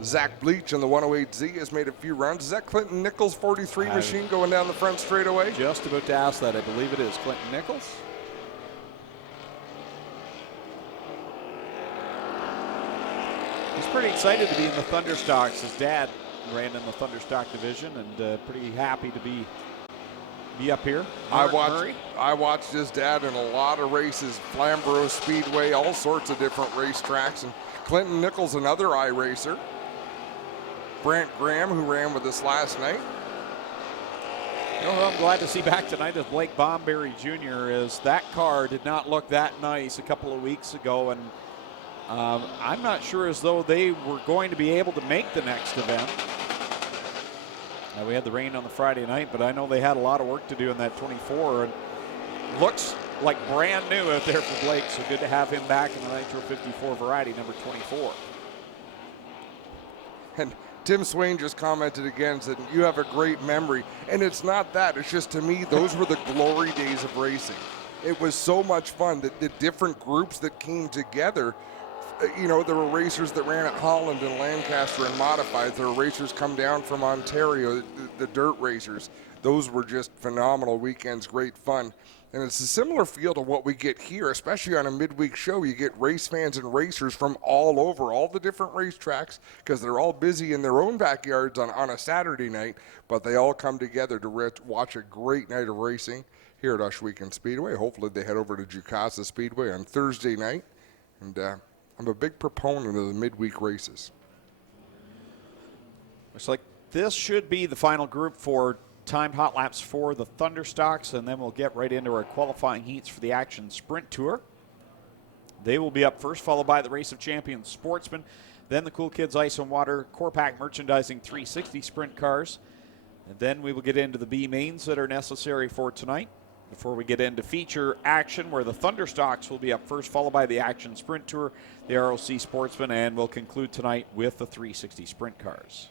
Zach Bleach in the 108Z has made a few runs. Is that Clinton Nichols' 43 machine going down the front straightaway? Just about to ask that. I believe it is Clinton Nichols. He's pretty excited to be in the Thunderstocks. His dad ran in the Thunderstock division and pretty happy to be up here. I watched his dad in a lot of races, Flamborough Speedway, all sorts of different racetracks. And Clinton Nichols, another iRacer. Brant Graham, who ran with us last night. You know who I'm glad to see back tonight is Blake Bomberry Jr. is that car did not look that nice a couple of weeks ago, and I'm not sure as though they were going to be able to make the next event. We had the rain on the Friday night, but I know they had a lot of work to do in that 24, and looks like brand new out there for Blake, so good to have him back in the Nitro 54 variety, number 24. And Tim Swain just commented again, said, you have a great memory. And it's not that. It's just, to me, those were the glory days of racing. It was so much fun that the different groups that came together, you know, there were racers that ran at Holland and Lancaster and modifieds. There were racers come down from Ontario, the dirt racers. Those were just phenomenal weekends, great fun. And it's a similar feel to what we get here, especially on a midweek show. You get race fans and racers from all over, all the different racetracks, because they're all busy in their own backyards on a Saturday night, but they all come together to watch a great night of racing here at Ushweekend Speedway. Hopefully they head over to Jukasa Speedway on Thursday night. And I'm a big proponent of the midweek races. Looks like this should be the final group for timed hot laps for the Thunderstocks, and then we'll get right into our qualifying heats for the Action Sprint Tour. They will be up first, followed by the Race of Champions Sportsman, then the Cool Kids Ice and Water Core Pack Merchandising 360 Sprint Cars. And then we will get into the B mains that are necessary for tonight before we get into feature action, where the Thunderstocks will be up first, followed by the Action Sprint Tour, the ROC Sportsman, and we'll conclude tonight with the 360 Sprint Cars.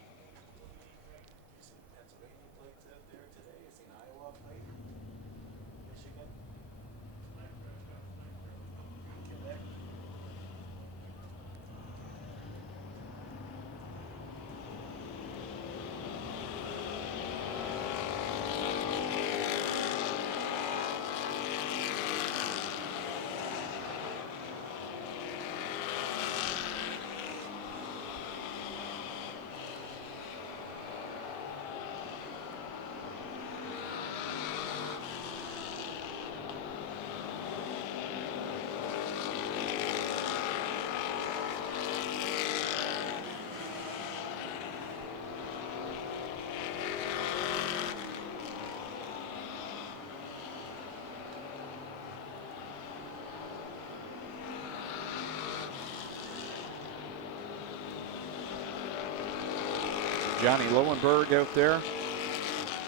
Johnny Lowenberg out there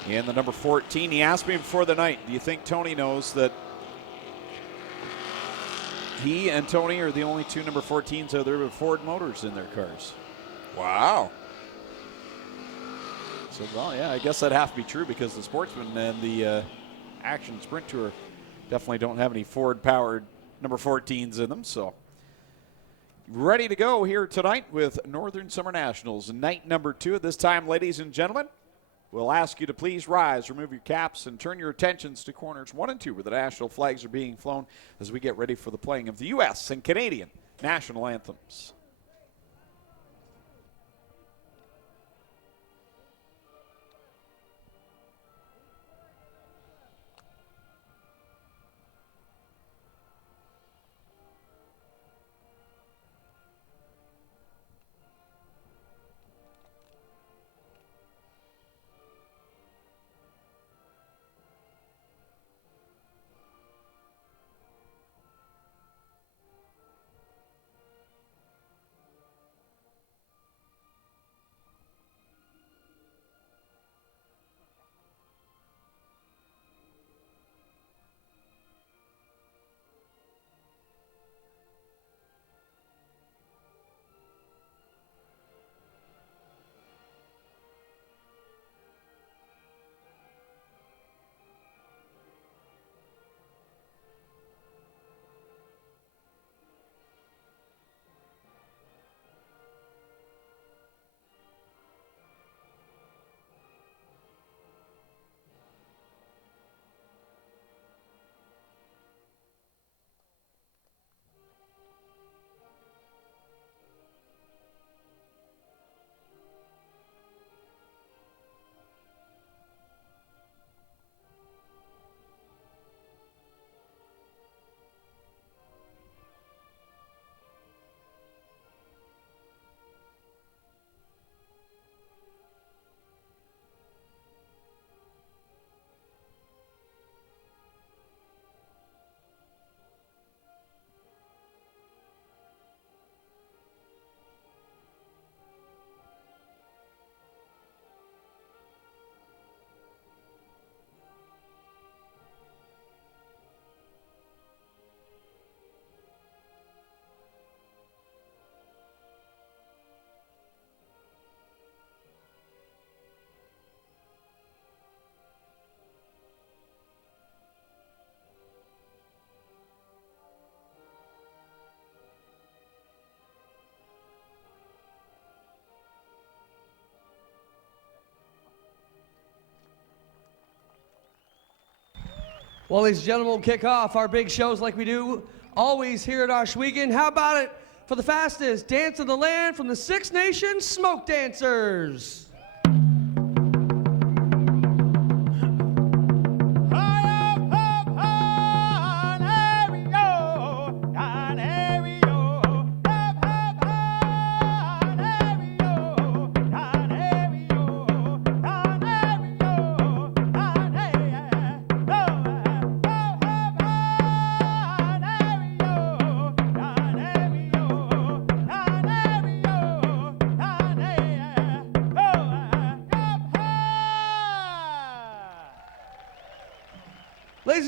in the number 14. He asked me before the night, do you think Tony knows that he and Tony are the only two number 14s out there with Ford motors in their cars? Wow. So, well, yeah, I guess that'd have to be true, because the Sportsman and the Action Sprint Tour definitely don't have any Ford-powered number 14s in them. So, ready to go here tonight with Northern Summer Nationals, night number 2. At this time, ladies and gentlemen, we'll ask you to please rise, remove your caps, and turn your attentions to corners 1 and 2, where the national flags are being flown as we get ready for the playing of the U.S. and Canadian national anthems. Well, ladies and gentlemen, we'll kick off our big shows like we do always here at Oshwegan. How about it for the fastest dance of the land from the Six Nations Smoke Dancers?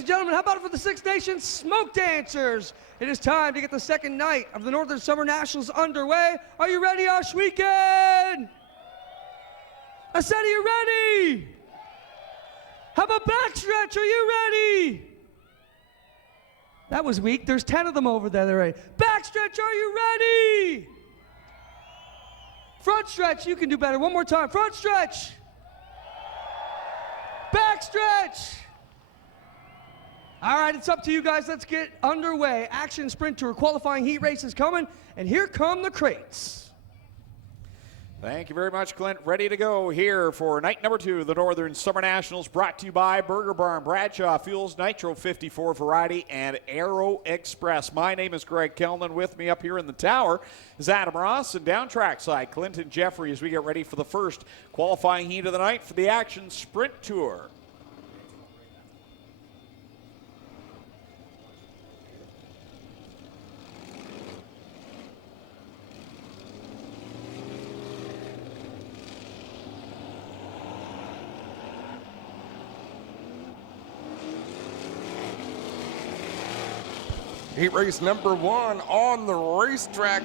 and gentlemen, how about it for the Six Nations Smoke Dancers? It is time to get the second night of the Northern Summer Nationals underway. Are you ready, Weekend? I said, are you ready? How about backstretch? Are you ready? That was weak. There's 10 of them over there. They're ready. Backstretch, are you ready? Front stretch, you can do better. One more time. Front stretch. Backstretch. All right, it's up to you guys. Let's get underway. Action Sprint Tour qualifying heat race is coming, and here come the crates. Thank you very much, Clint. Ready to go here for night number 2 of the Northern Summer Nationals, brought to you by Burger Barn, Bradshaw Fuels, Nitro 54 Variety, and Aero Express. My name is Greg Kellnan. With me up here in the tower is Adam Ross, and down trackside, Clinton Jeffrey, as we get ready for the first qualifying heat of the night for the Action Sprint Tour. Heat race number 1 on the racetrack.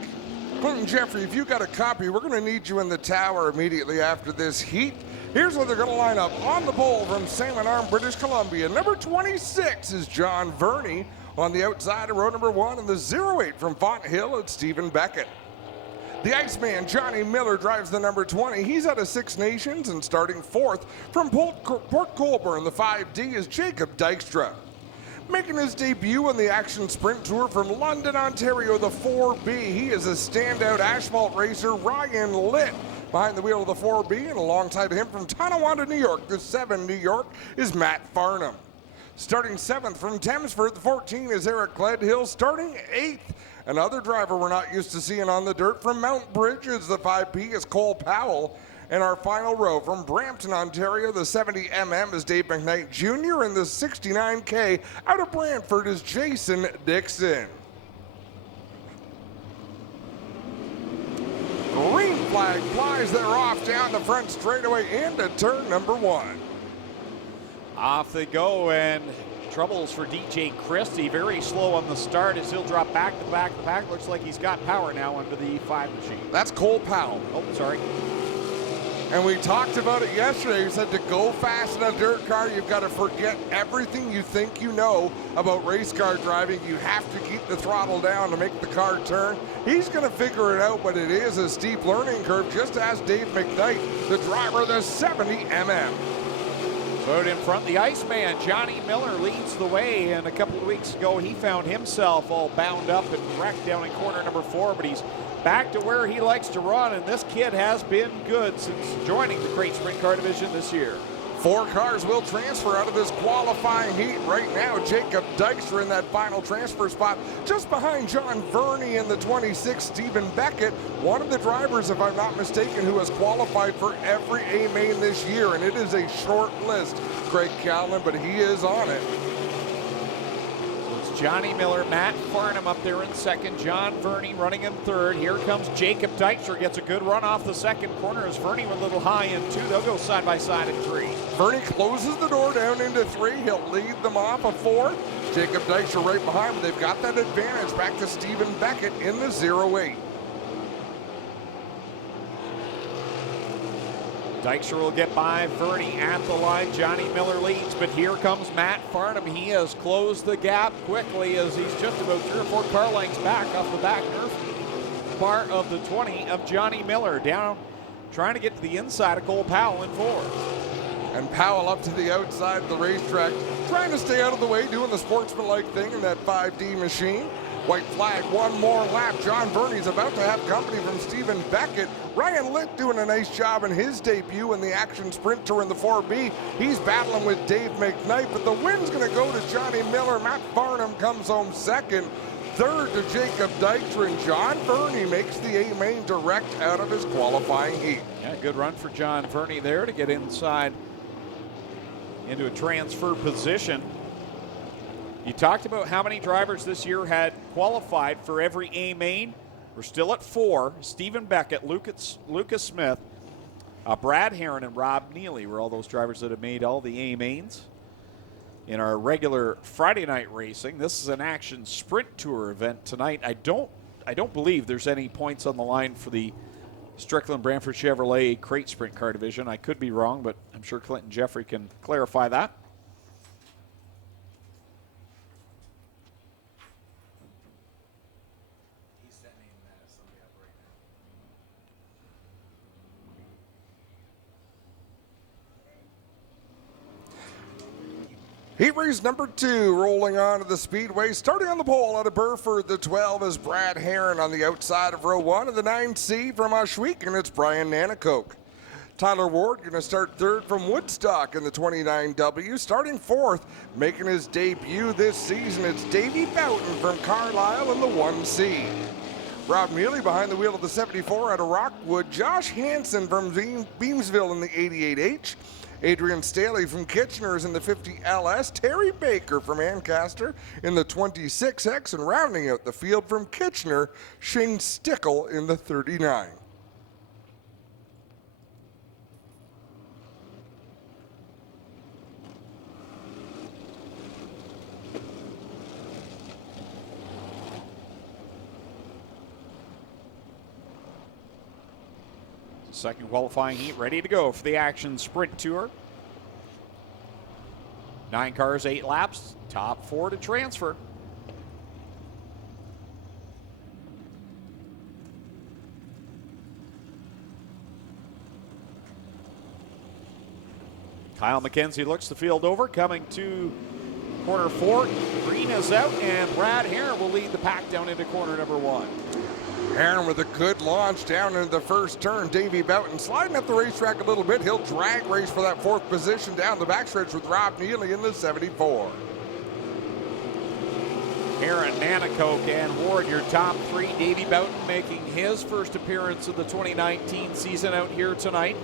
Clinton Jeffrey, if you got a copy, we're going to need you in the tower immediately after this heat. Here's where they're going to line up. On the pole from Salmon Arm, British Columbia, number 26 is John Verney. On the outside of row number 1, and the 08 from Font Hill, it's Stephen Beckett. The Iceman, Johnny Miller, drives the number 20. He's out of Six Nations, and starting 4th from Port Colborne, the 5D is Jacob Dykstra. Making his debut on the Action Sprint Tour from London, Ontario, the 4B. He is a standout asphalt racer, Ryan Litt. Behind the wheel of the 4B, and alongside him from Tonawanda, New York, the 7 New York is Matt Farnham. Starting 7th from Thamesford, the 14 is Eric Gledhill. Starting 8th, another driver we're not used to seeing on the dirt from Mount Bridges, the 5P is Cole Powell. And our final row from Brampton, Ontario, the 70mm is Dave McKnight Jr. and the 69K out of Brantford is Jason Dixon. Green flag flies there off down the front straightaway into turn number 1. Off they go, and troubles for DJ Christie. Very slow on the start as he'll drop back to the back of the pack. Looks like he's got power now under the 5 machine. That's Cole Powell. Oh, sorry. And we talked about it yesterday. We said to go fast in a dirt car, you've got to forget everything you think you know about race car driving. You have to keep the throttle down to make the car turn. He's going to figure it out, but it is a steep learning curve, just as Dave McKnight, the driver of the 70mm. So out in front, the Iceman, Johnny Miller, leads the way. And a couple of weeks ago, he found himself all bound up and wrecked down in corner number 4, but he's back to where he likes to run, and this kid has been good since joining the Crate Sprint Car Division this year. 4 cars will transfer out of this qualifying heat right now. Jacob Dykstra in that final transfer spot, just behind John Verney in the 26, Stephen Beckett, one of the drivers, if I'm not mistaken, who has qualified for every A-main this year, and it is a short list, Craig Callan, but he is on it. Johnny Miller, Matt Farnham up there in second, John Verney running in third. Here comes Jacob Dykstra, gets a good run off the second corner as Verney went a little high in 2. They'll go side by side in 3. Verney closes the door down into 3. He'll lead them off a 4. Jacob Dykstra right behind, but they've got that advantage back to Stephen Beckett in the 08. Dykstra will get by Verney at the line. Johnny Miller leads, but here comes Matt Farnham. He has closed the gap quickly as he's just about 3 or 4 car lengths back off the back Nerf bar of the 20 of Johnny Miller. Down, trying to get to the inside of Cole Powell in 4. And Powell up to the outside of the racetrack, trying to stay out of the way, doing the sportsman-like thing in that 5D machine. White flag, one more lap. John Verney's about to have company from Stephen Beckett. Ryan Litt doing a nice job in his debut in the Action Sprint Tour in the 4B. He's battling with Dave McKnight, but the win's going to go to Johnny Miller. Matt Farnham comes home second. Third to Jacob Dykstra, and John Verney makes the A-main direct out of his qualifying heat. Yeah, good run for John Verney there to get inside into a transfer position. You talked about how many drivers this year had qualified for every A-main. We're still at 4. Stephen Beckett, Lucas Smith, Brad Herron, and Rob Neely were all those drivers that have made all the A-mains. in our regular Friday night racing. This is an Action Sprint Tour event tonight. I don't believe there's any points on the line for the Strickland Brantford Chevrolet Crate Sprint Car Division. I could be wrong, but I'm sure Clinton Jeffrey can clarify that. Heat race number 2 rolling on to the speedway. Starting on the pole out of Burford, the 12 is Brad Herron on the outside of row 1. And the 9C from Oshweek, it's Brian Nanakoke. Tyler Ward going to start 3rd from Woodstock in the 29W. Starting 4th, making his debut this season, it's Davey Boughton from Carlisle in the 1C. Rob Neely behind the wheel of the 74 out of Rockwood. Josh Hansen from Beamsville in the 88H. Adrian Staley from Kitchener is in the 50 LS. Terry Baker from Ancaster in the 26X. And rounding out the field from Kitchener, Shane Stickle in the 39. Second qualifying heat ready to go for the Action Sprint Tour. 9 cars, 8 laps, top 4 to transfer. Kyle McKenzie looks the field over, coming to corner 4. Green is out, and Brad Herron will lead the pack down into corner number 1. Herron with a good launch down into the first turn. Davey Boughton sliding up the racetrack a little bit. He'll drag race for that 4th position down the backstretch with Rob Neely in the 74. Herron, Nanakoke, and Ward, your top 3. Davey Boughton making his first appearance of the 2019 season out here tonight.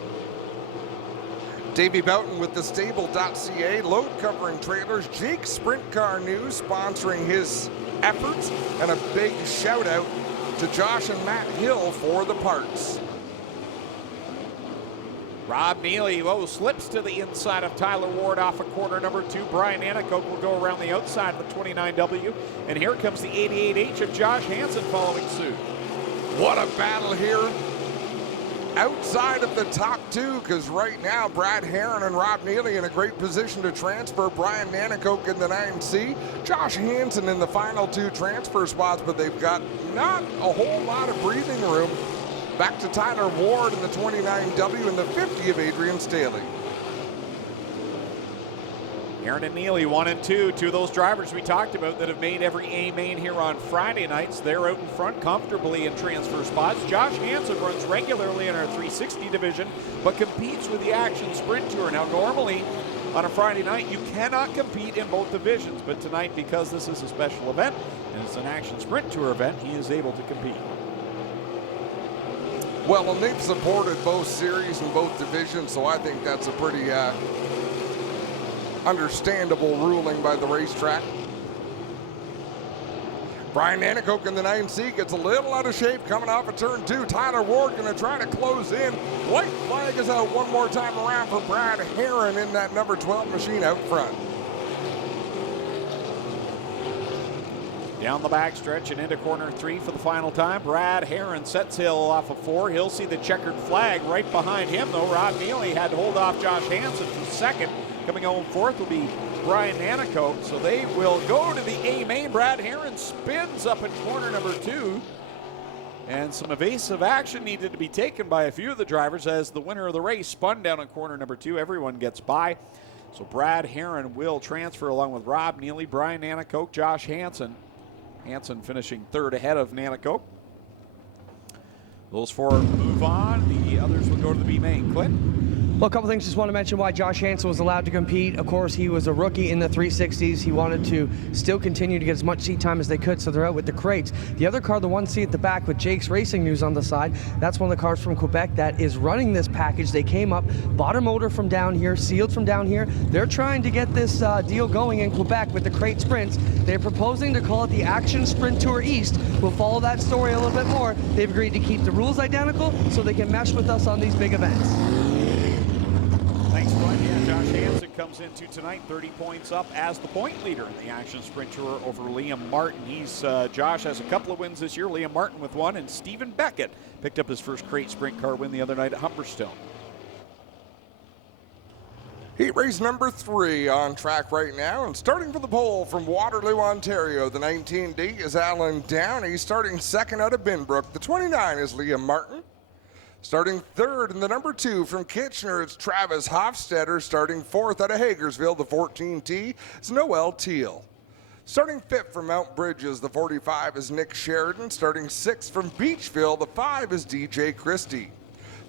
Davey Boughton with the stable.ca, load covering trailers. Jake Sprint Car News sponsoring his efforts, and a big shout out to Josh and Matt Hill for the parts. Rob Neely, slips to the inside of Tyler Ward off of corner number 2. Brian Nanakoke will go around the outside of the 29W. And here comes the 88H of Josh Hansen following suit. What a battle here outside of the top 2, because right now Brad Herron and Rob Neely in a great position to transfer. Brian Nanakoke in the 9C, Josh Hansen in the final 2 transfer spots, but they've got not a whole lot of breathing room. Back to Tyler Ward in the 29W and the 50 of Adrian Staley. Herron and Neely, 1 and 2, 2 of those drivers we talked about that have made every A main here on Friday nights. They're out in front comfortably in transfer spots. Josh Hansen runs regularly in our 360 division, but competes with the Action Sprint Tour. Now, normally on a Friday night, you cannot compete in both divisions, but tonight, because this is a special event and it's an Action Sprint Tour event, he is able to compete. Well, and they've supported both series and both divisions, so I think that's a pretty understandable ruling by the racetrack. Brian Nanakoke in the 9C gets a little out of shape coming off of turn 2. Tyler Ward going to try to close in. White flag is out one more time around for Brad Herron in that number 12 machine out front. Down the backstretch and into corner 3 for the final time. Brad Herron sets Hill off of 4. He'll see the checkered flag right behind him, though. Rob Neely had to hold off Josh Hansen for 2nd. Coming home 4th will be Brian Nanakoke. So they will go to the A main. Brad Herron spins up in corner number 2. And some evasive action needed to be taken by a few of the drivers as the winner of the race spun down in corner number 2. Everyone gets by. So Brad Herron will transfer along with Rob Neely, Brian Nanakoke, Josh Hansen. Hansen finishing 3rd ahead of Nanakoke. Those 4 move on. The others will go to the B main. Clint? Well, a couple things. Just want to mention why Josh Hansen was allowed to compete. Of course, he was a rookie in the 360s. He wanted to still continue to get as much seat time as they could, so they're out with the crates. The other car, the 1C at the back with Jake's Racing News on the side, that's one of the cars from Quebec that is running this package. They came up, bought a motor from down here, sealed from down here. They're trying to get this deal going in Quebec with the crate sprints. They're proposing to call it the Action Sprint Tour East. We'll follow that story a little bit more. They've agreed to keep the rules identical so they can mesh with us on these big events. Thanks, Glenn. Yeah, Josh Hansen comes into tonight, 30 points up as the point leader in the Action Sprint Tour over Liam Martin. Josh has a couple of wins this year, Liam Martin with one, and Stephen Beckett picked up his first crate sprint car win the other night at Humberstone. Heat race number 3 on track right now, and starting for the pole from Waterloo, Ontario, the 19D is Alan Downey. Starting second out of Binbrook, the 29 is Liam Martin. Starting third in the number 2 from Kitchener, it's Travis Hofstetter. Starting fourth out of Hagersville, the 14T is Noel Teal. Starting fifth from Mount Bridges, the 45 is Nick Sheridan. Starting sixth from Beachville, the 5 is DJ Christie.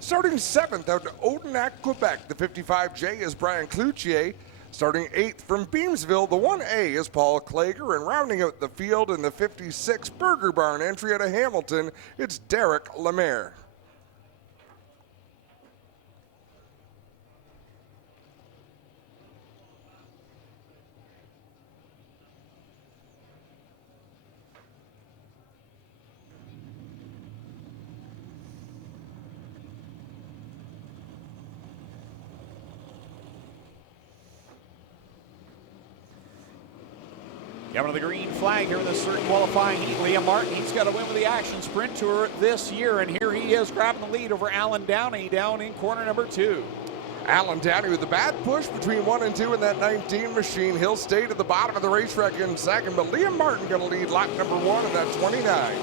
Starting seventh out to Odenac, Quebec, the 55J is Brian Cloutier. Starting eighth from Beamsville, the 1A is Paul Klager. And rounding out the field in the 56 Burger Barn entry out of Hamilton, it's Derek Lemaire. Coming to the green flag here in this third qualifying heat. Liam Martin, he's got a win with the Action Sprint Tour this year, and here he is grabbing the lead over Alan Downey down in corner number 2. Alan Downey with a bad push between 1 and 2 in that 19 machine. He'll stay to the bottom of the racetrack in second, but Liam Martin going to lead lap number 1 in that 29.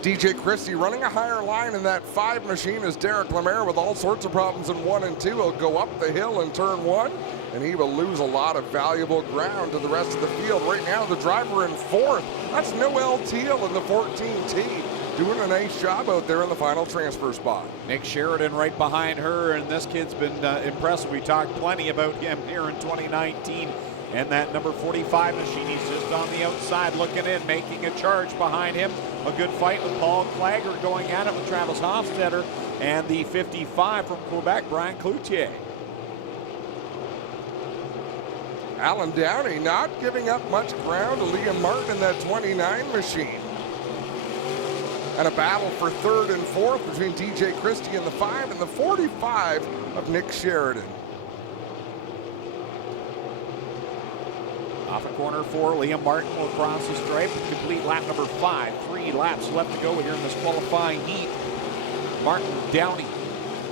DJ Christie running a higher line in that 5 machine is Derek Lemaire with all sorts of problems in 1 and 2. He'll go up the hill in turn 1, and he will lose a lot of valuable ground to the rest of the field. Right now, the driver in 4th, that's Noel Teal in the 14T, doing a nice job out there in the final transfer spot. Nick Sheridan right behind her, and this kid's been impressive. We talked plenty about him here in 2019. And that number 45 machine, he's just on the outside looking in, making a charge behind him. A good fight with Paul Klager going at it with Travis Hofstetter and the 55 from Quebec, Brian Cloutier. Alan Downey not giving up much ground to Liam Martin in that 29 machine. And a battle for 3rd and 4th between DJ Christie in the 5 and the 45 of Nick Sheridan. Off of corner 4, Liam Martin will cross the stripe and complete lap number 5. 3 laps left to go here in this qualifying heat. Martin, Downey,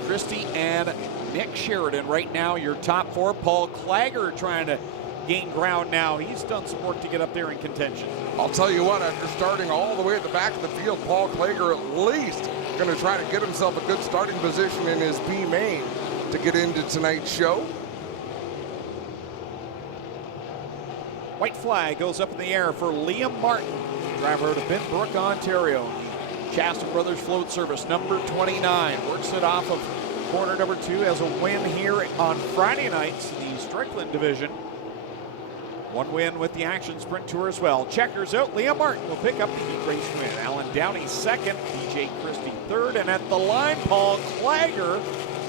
Christie, and Nick Sheridan right now your top 4. Paul Klager trying to gain ground now. He's done some work to get up there in contention. I'll tell you what, after starting all the way at the back of the field, Paul Klager at least going to try to get himself a good starting position in his B main to get into tonight's show. White flag goes up in the air for Liam Martin, driver out of Binbrook, Ontario. Shasta Brothers Float Service, number 29, works it off of corner number 2, has a win here on Friday nights in the Strickland division. 1 win with the Action Sprint Tour as well. Checkers out, Liam Martin will pick up the heat race win. Alan Downey 2nd, DJ Christie 3rd, and at the line, Paul Klager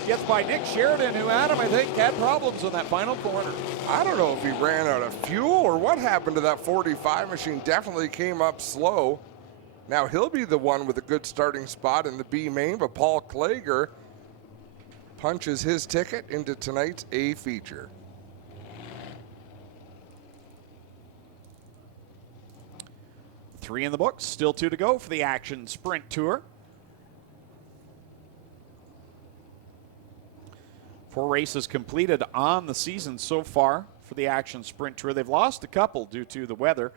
gets by Nick Sheridan, who, Adam, I think had problems in that final corner. I don't know if he ran out of fuel or what happened to that 45 machine. Definitely came up slow. Now he'll be the one with a good starting spot in the B main, but Paul Klager punches his ticket into tonight's A feature. Three in the books, still 2 to go for the Action Sprint Tour. 4 races completed on the season so far for the Action Sprint Tour. They've lost a couple due to the weather.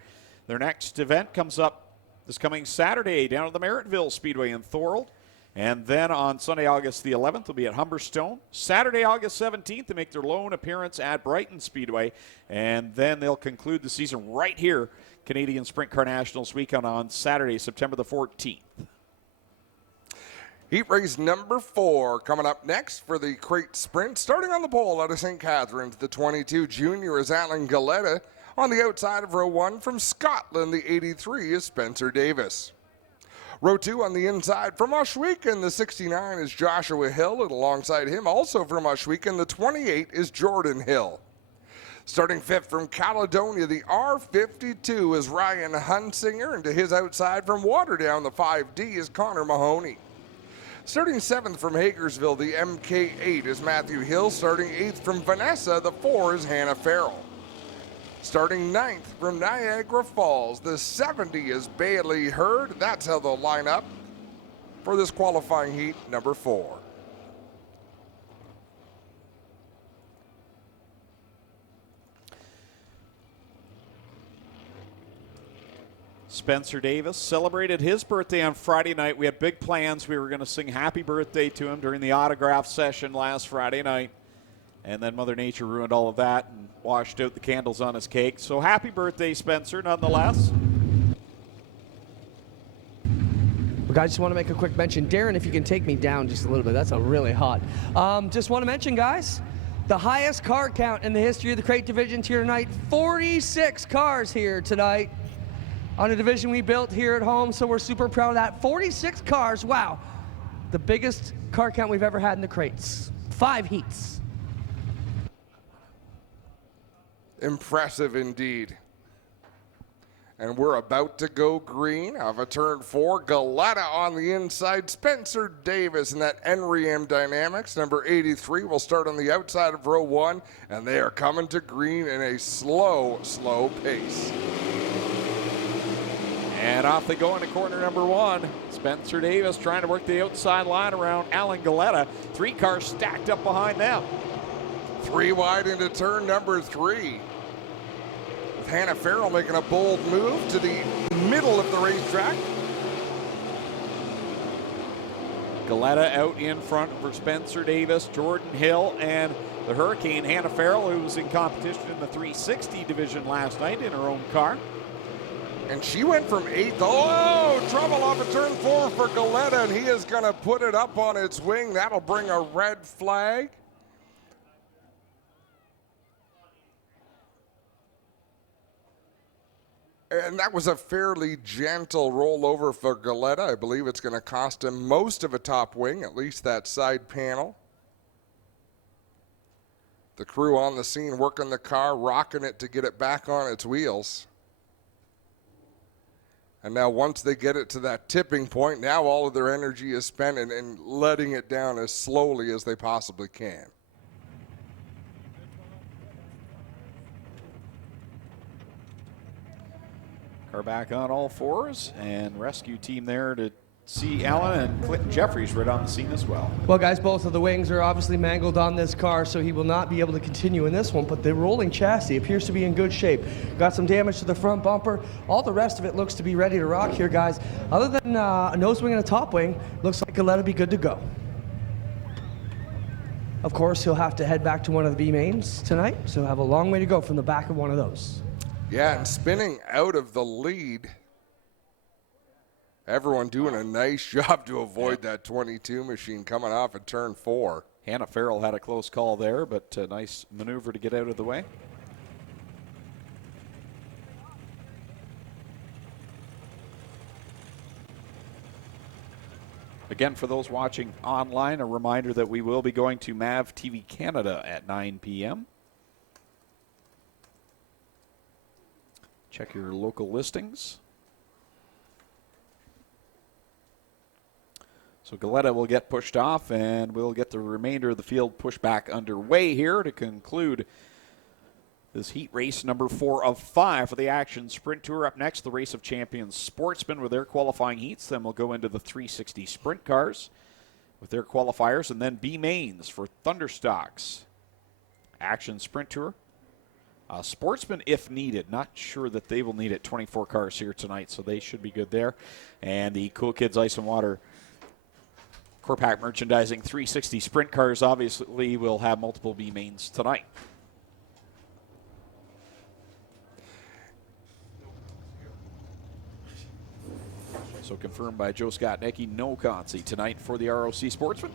Their next event comes up this coming Saturday down at the Merrittville Speedway in Thorold. And then on Sunday, August the 11th, they'll be at Humberstone. Saturday, August 17th, they make their lone appearance at Brighton Speedway. And then they'll conclude the season right here, Canadian Sprint Car Nationals weekend on Saturday, September the 14th. Heat race number 4 coming up next for the crate sprint. Starting on the pole out of St. Catharines, the 22 junior is Alan Galetta. On the outside of row 1 from Scotland, the 83 is Spencer Davis. Row 2 on the inside from Ohsweken, the 69 is Joshua Hill, and alongside him also from Ohsweken, the 28 is Jordan Hill. Starting 5th from Caledonia, the R52 is Ryan Hunsinger, and to his outside from Waterdown, the 5D is Connor Mahoney. Starting 7th from Hagersville, the MK8 is Matthew Hill. Starting 8th from Vanessa, the 4 is Hannah Farrell. Starting 9th from Niagara Falls, the 70 is Bailey Hurd. That's how they'll line up for this qualifying heat number 4. Spencer Davis celebrated his birthday on Friday night. We had big plans. We were going to sing happy birthday to him during the autograph session last Friday night. And then Mother Nature ruined all of that and washed out the candles on his cake. So happy birthday, Spencer, nonetheless. Well, guys, just want to make a quick mention. Darren, if you can take me down just a little bit. That's a really hot. Just want to mention, guys, the highest car count in the history of the crate divisions here tonight. 46 cars here tonight on a division we built here at home, so we're super proud of that. 46 cars, wow. The biggest car count we've ever had in the crates. 5 heats. Impressive indeed. And we're about to go green off of turn 4. Galetta on the inside. Spencer Davis in that NREM Dynamics. Number 83 will start on the outside of row 1, and they are coming to green in a slow, slow pace. And off they go into corner number 1. Spencer Davis trying to work the outside line around Alan Galetta. 3 cars stacked up behind them. 3 wide into turn number 3. With Hannah Farrell making a bold move to the middle of the racetrack. Galetta out in front for Spencer Davis, Jordan Hill, and the Hurricane Hannah Farrell, who was in competition in the 360 division last night in her own car. And she went from 8th. Oh, trouble off of turn 4 for Galetta, and he is going to put it up on its wing. That'll bring a red flag. And that was a fairly gentle rollover for Galetta. I believe it's going to cost him most of a top wing, at least that side panel. The crew on the scene working the car, rocking it to get it back on its wheels. And now once they get it to that tipping point, now all of their energy is spent in letting it down as slowly as they possibly can. Car back on all fours, and rescue team there to see Allen, and Clinton Jeffries right on the scene as well. Well, guys, both of the wings are obviously mangled on this car, so he will not be able to continue in this one, but the rolling chassis appears to be in good shape. Got some damage to the front bumper. All the rest of it looks to be ready to rock here, guys. Other than a nose wing and a top wing, looks like Galetta be good to go. Of course, he'll have to head back to one of the B mains tonight, so he'll have a long way to go from the back of one of those. Yeah, and spinning out of the lead. Everyone doing a nice job to avoid that 22 machine coming off at turn 4. Hannah Farrell had a close call there, but a nice maneuver to get out of the way. Again, for those watching online, a reminder that we will be going to MAV TV Canada at 9 p.m. Check your local listings. So Galetta will get pushed off, and we'll get the remainder of the field pushed back underway here to conclude this heat race number 4 of 5 for the Action Sprint Tour. Up next, the Race of Champions Sportsman with their qualifying heats. Then we'll go into the 360 Sprint Cars with their qualifiers, and then B mains for Thunderstocks. Action Sprint Tour. Sportsman, if needed. Not sure that they will need it. 24 cars here tonight, so they should be good there. And the Cool Kids Ice and Water Core Pack Merchandising 360 Sprint Cars obviously will have multiple B mains tonight. So confirmed by Joe Scott Necky, no Consi tonight for the ROC Sportsman.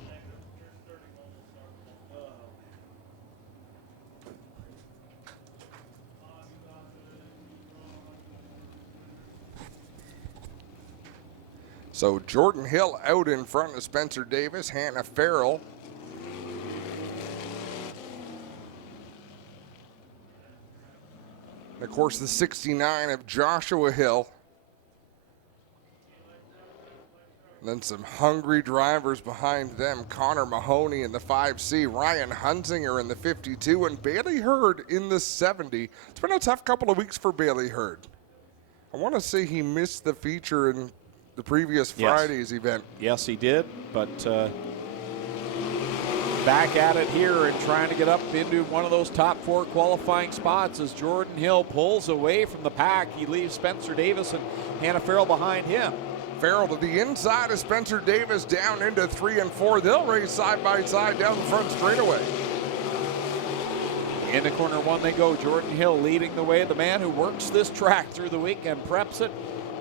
So Jordan Hill out in front of Spencer Davis, Hannah Farrell. And of course, the 69 of Joshua Hill. And then some hungry drivers behind them. Connor Mahoney in the 5C, Ryan Hunsinger in the 52, and Bailey Hurd in the 70. It's been a tough couple of weeks for Bailey Hurd. I want to say he missed the feature in the previous Friday's event. Yes, he did, but back at it here and trying to get up into one of those top 4 qualifying spots as Jordan Hill pulls away from the pack. He leaves Spencer Davis and Hannah Farrell behind him. Farrell to the inside of Spencer Davis down into 3 and 4. They'll race side by side down the front straightaway. Into corner 1 they go. Jordan Hill leading the way. The man who works this track through the week and preps it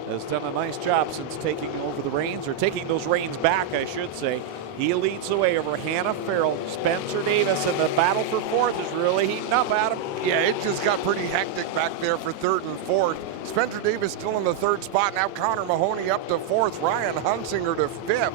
has done a nice job since taking over the reins, or taking those reins back, I should say. He leads the way over Hannah Farrell, Spencer Davis, and the battle for 4th is really heating up, Adam. Yeah, it just got pretty hectic back there for 3rd and 4th. Spencer Davis still in the 3rd spot. Now Connor Mahoney up to 4th. Ryan Hunsinger to 5th.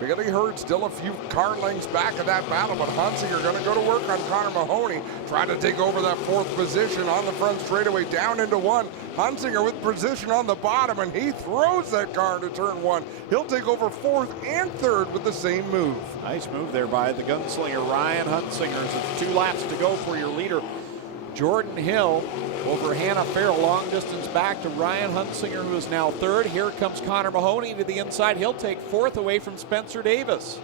Bailey Hurd still a few car lengths back of that battle, but Hunsinger going to go to work on Connor Mahoney, trying to take over that 4th position on the front straightaway, down into 1. Hunsinger with position on the bottom, and he throws that car into turn 1. He'll take over 4th and 3rd with the same move. Nice move there by the gunslinger Ryan Hunsinger. So 2 laps to go for your leader, Jordan Hill, over Hannah Farrell. Long distance back to Ryan Hunsinger, who is now 3rd. Here comes Connor Mahoney to the inside. He'll take 4th away from Spencer Davis.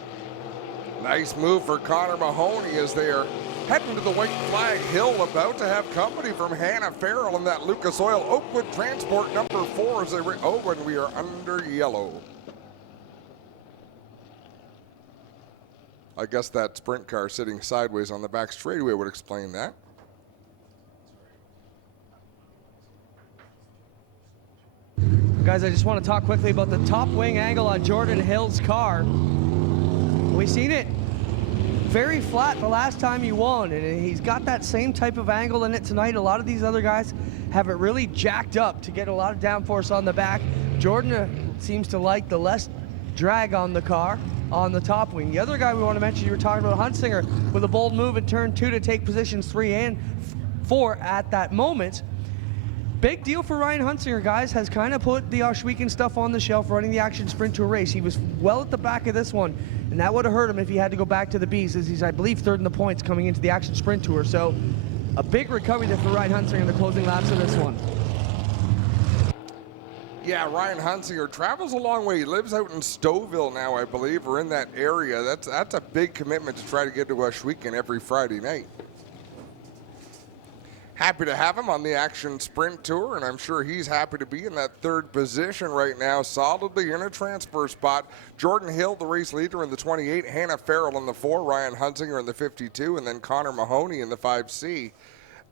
Nice move for Connor Mahoney as they are heading to the white flag hill, about to have company from Hannah Farrell in that Lucas Oil Oakwood Transport number 4 as they and we are under yellow. I guess that sprint car sitting sideways on the back straightaway would explain that. Guys, I just want to talk quickly about the top wing angle on Jordan Hill's car. We've seen it very flat the last time he won, and he's got that same type of angle in it tonight. A lot of these other guys have it really jacked up to get a lot of downforce on the back. Jordan seems to like the less drag on the car on the top wing. The other guy we want to mention, you were talking about Hunsinger with a bold move in turn 2 to take positions 3 and 4 at that moment. Big deal for Ryan Hunsinger, guys. Has kind of put the Oshweekend stuff on the shelf running the Action Sprint Tour race. He was well at the back of this one, and that would have hurt him if he had to go back to the Bees, as he's, I believe, 3rd in the points coming into the Action Sprint Tour. So a big recovery there for Ryan Hunsinger in the closing laps of this one. Yeah, Ryan Hunsinger travels a long way. He lives out in Stouffville now, I believe, or in that area. That's a big commitment to try to get to Oshweekend every Friday night. Happy to have him on the Action Sprint Tour, and I'm sure he's happy to be in that 3rd position right now, solidly in a transfer spot. Jordan Hill, the race leader, in the 28, Hannah Farrell in the 4, Ryan Hunsinger in the 52, and then Connor Mahoney in the 5C.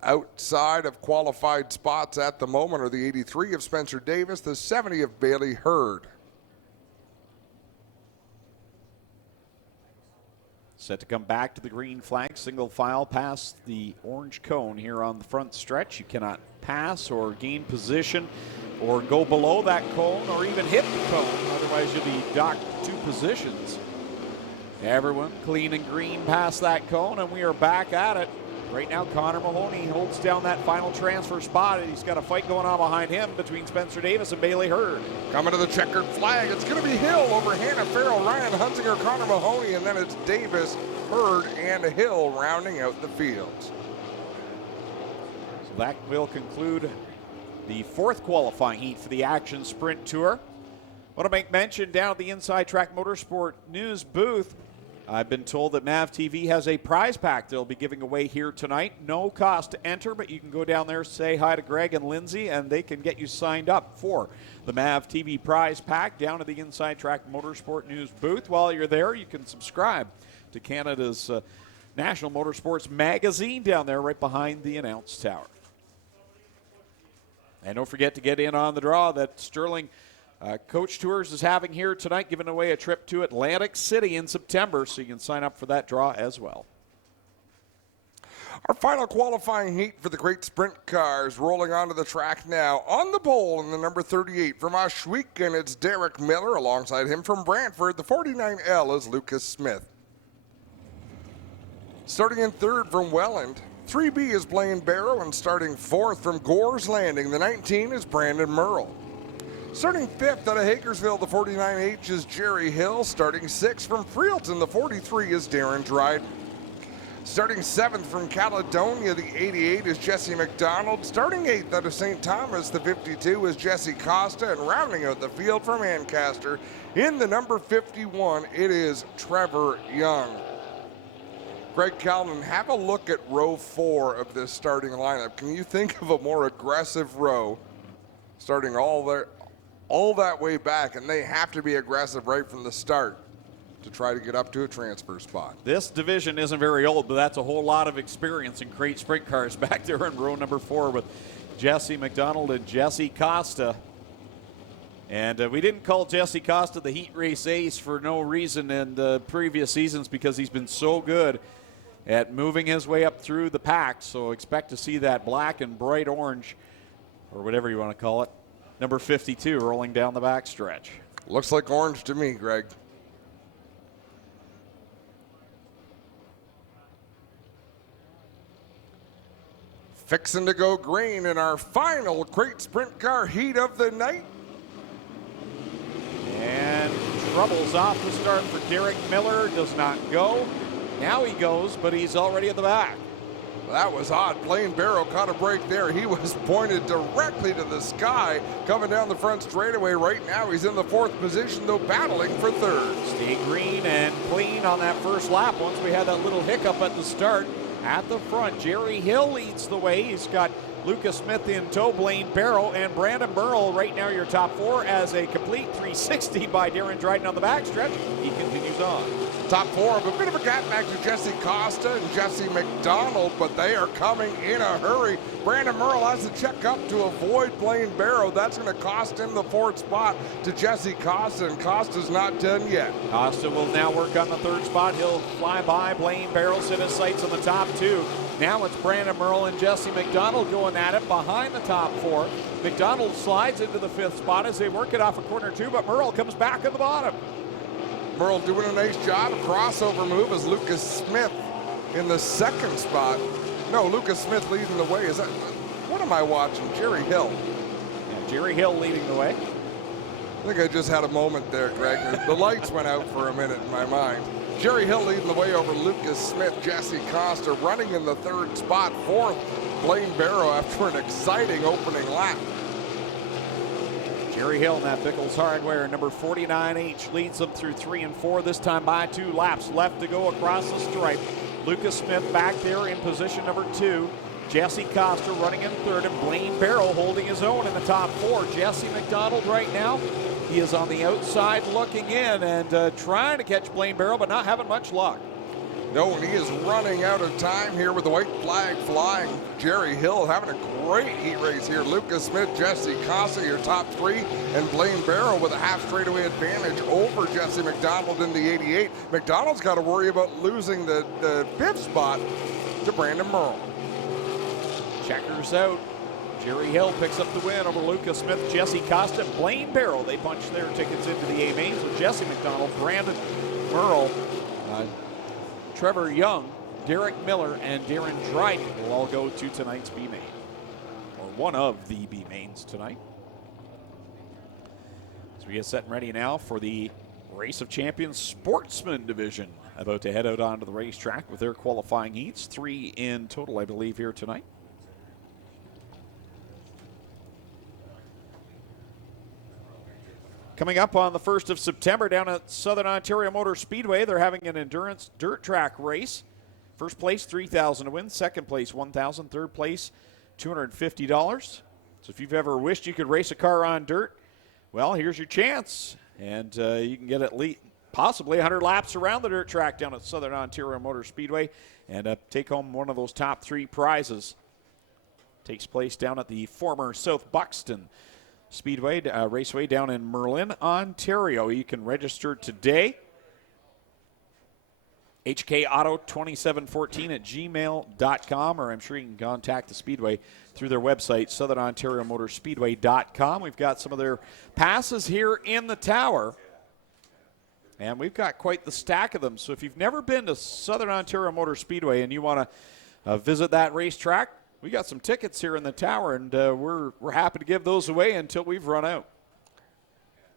Outside of qualified spots at the moment are the 83 of Spencer Davis, the 70 of Bailey Hurd. Set to come back to the green flag, single file past the orange cone here on the front stretch. You cannot pass or gain position or go below that cone or even hit the cone. Otherwise, you'll be docked 2 positions. Everyone clean and green past that cone, and we are back at it. Right now, Connor Mahoney holds down that final transfer spot, and he's got a fight going on behind him between Spencer Davis and Bailey Hurd. Coming to the checkered flag, it's going to be Hill over Hannah Farrell, Ryan Hunsinger, Connor Mahoney, and then it's Davis, Hurd, and Hill rounding out the fields. So that will conclude the 4th qualifying heat for the Action Sprint Tour. I want to make mention down at the Inside Track Motorsport News booth, I've been told that MAV TV has a prize pack they'll be giving away here tonight. No cost to enter, but you can go down there, say hi to Greg and Lindsay, and they can get you signed up for the MAV TV prize pack down at the Inside Track Motorsport News booth. While you're there, you can subscribe to Canada's National Motorsports magazine down there right behind the announce tower. And don't forget to get in on the draw that Sterling Coach Tours is having here tonight, giving away a trip to Atlantic City in September, so you can sign up for that draw as well. Our final qualifying heat for the great sprint cars rolling onto the track now. On the pole in the number 38 from Oshweekend, it's Derek Miller. Alongside him from Brantford, the 49L is Lucas Smith. Starting in 3rd from Welland, 3B is Blaine Barrow, and starting 4th from Gore's Landing, the 19 is Brandon Merle. Starting 5th out of Hakersville, the 49H is Jerry Hill. Starting 6th from Freelton, the 43 is Darren Dryden. Starting 7th from Caledonia, the 88 is Jesse McDonald. Starting 8th out of St. Thomas, the 52 is Jesse Costa. And rounding out the field from Ancaster, in the number 51, it is Trevor Young. Greg Calvin, have a look at row 4 of this starting lineup. Can you think of a more aggressive row starting all that way back, and they have to be aggressive right from the start to try to get up to a transfer spot. This division isn't very old, but that's a whole lot of experience in crate sprint cars back there in row number 4 with Jesse McDonald and Jesse Costa. And we didn't call Jesse Costa the heat race ace for no reason in the previous seasons, because he's been so good at moving his way up through the pack. So expect to see that black and bright orange, or whatever you want to call it, number 52 rolling down the backstretch. Looks like orange to me, Greg. Fixing to go green in our final crate sprint car heat of the night. And troubles off the start for Derek Miller. Does not go. Now he goes, but he's already at the back. That was odd. Blaine Barrow caught a break there. He was pointed directly to the sky coming down the front straightaway. Right now he's in the 4th position, though battling for 3rd. Stay green and clean on that first lap. Once we had that little hiccup at the start. At the front, Jerry Hill leads the way. He's got Lucas Smith in tow, Blaine Barrow, and Brandon Burrell right now your top 4 as a complete 360 by Darren Dryden on the backstretch. He continues on. Top 4 of a bit of a gap back to Jesse Costa and Jesse McDonald, but they are coming in a hurry. Brandon Merle has to check up to avoid Blaine Barrow. That's going to cost him the 4th spot to Jesse Costa, and Costa's not done yet. Costa will now work on the 3rd spot. He'll fly by Blaine Barrow, set his sights on the top 2. Now it's Brandon Merle and Jesse McDonald going at it behind the top 4. McDonald slides into the 5th spot as they work it off of corner 2, but Merle comes back at the bottom. Merle doing a nice job. A crossover move as Lucas Smith in the 2nd spot. No, Lucas Smith leading the way. Is that, what am I watching? Jerry Hill. Yeah, Jerry Hill leading the way. I think I just had a moment there, Greg. The lights went out for a minute in my mind. Jerry Hill leading the way over Lucas Smith. Jesse Costa running in the 3rd spot. 4th, Blaine Barrow after an exciting opening lap. Jerry Hill in that Bickles Hardware, number 49H, leads them through 3 and 4, this time by 2 laps left to go across the stripe. Lucas Smith back there in position number 2. Jesse Costa running in 3rd, and Blaine Barrow holding his own in the top 4. Jesse McDonald right now, he is on the outside looking in and trying to catch Blaine Barrow, but not having much luck. No, and he is running out of time here with the white flag flying. Jerry Hill having a great heat race here. Lucas Smith, Jesse Costa, your top 3, and Blaine Barrow with a half straightaway advantage over Jesse McDonald in the 88. McDonald's got to worry about losing the 5th spot to Brandon Merle. Checkers out. Jerry Hill picks up the win over Lucas Smith, Jesse Costa, Blaine Barrow. They punch their tickets into the A mains with Jesse McDonald, Brandon Merle, Trevor Young, Derek Miller, and Darren Dryden will all go to tonight's B main, or one of the B mains tonight. So we get set and ready now for the Race of Champions Sportsman division, about to head out onto the racetrack with their qualifying heats, 3 in total, I believe, here tonight. Coming up on the 1st of September down at Southern Ontario Motor Speedway, they're having an endurance dirt track race. First place, $3,000 to win. Second place, $1,000. Third place, $250. So if you've ever wished you could race a car on dirt, well, here's your chance. And you can get at least possibly 100 laps around the dirt track down at Southern Ontario Motor Speedway and take home one of those top 3 prizes. Takes place down at the former South Buxton Speedway, Raceway down in Merlin, Ontario. You can register today. HKAuto2714 at gmail.com, or I'm sure you can contact the Speedway through their website, southernontariamotorspeedway.com. We've got some of their passes here in the tower, and we've got quite the stack of them. So if you've never been to Southern Ontario Motor Speedway and you want to visit that racetrack, we got some tickets here in the tower, and we're happy to give those away until we've run out.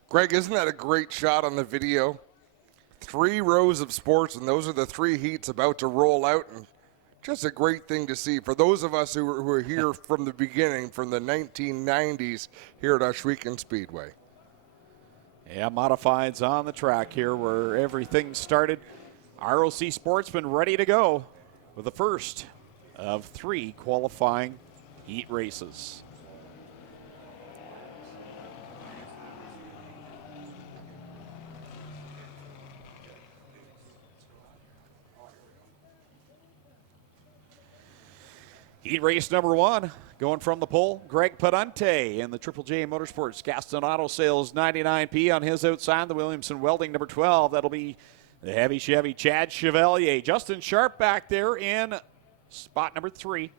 Greg, isn't that a great shot on the video? 3 rows of sports, and those are the 3 heats about to roll out. And just a great thing to see for those of us who were here from the beginning, from the 1990s here at Ohsweken Speedway. Yeah, modifieds on the track here where everything started. ROC Sportsman ready to go with the first of 3 qualifying heat races. Heat race number 1, going from the pole, Greg Pedante in the Triple J Motorsports Gaston Auto Sales 99P on his outside. The Williamson Welding number 12, that'll be the heavy Chevy Chad Chevalier. Justin Sharp back there in spot number 3.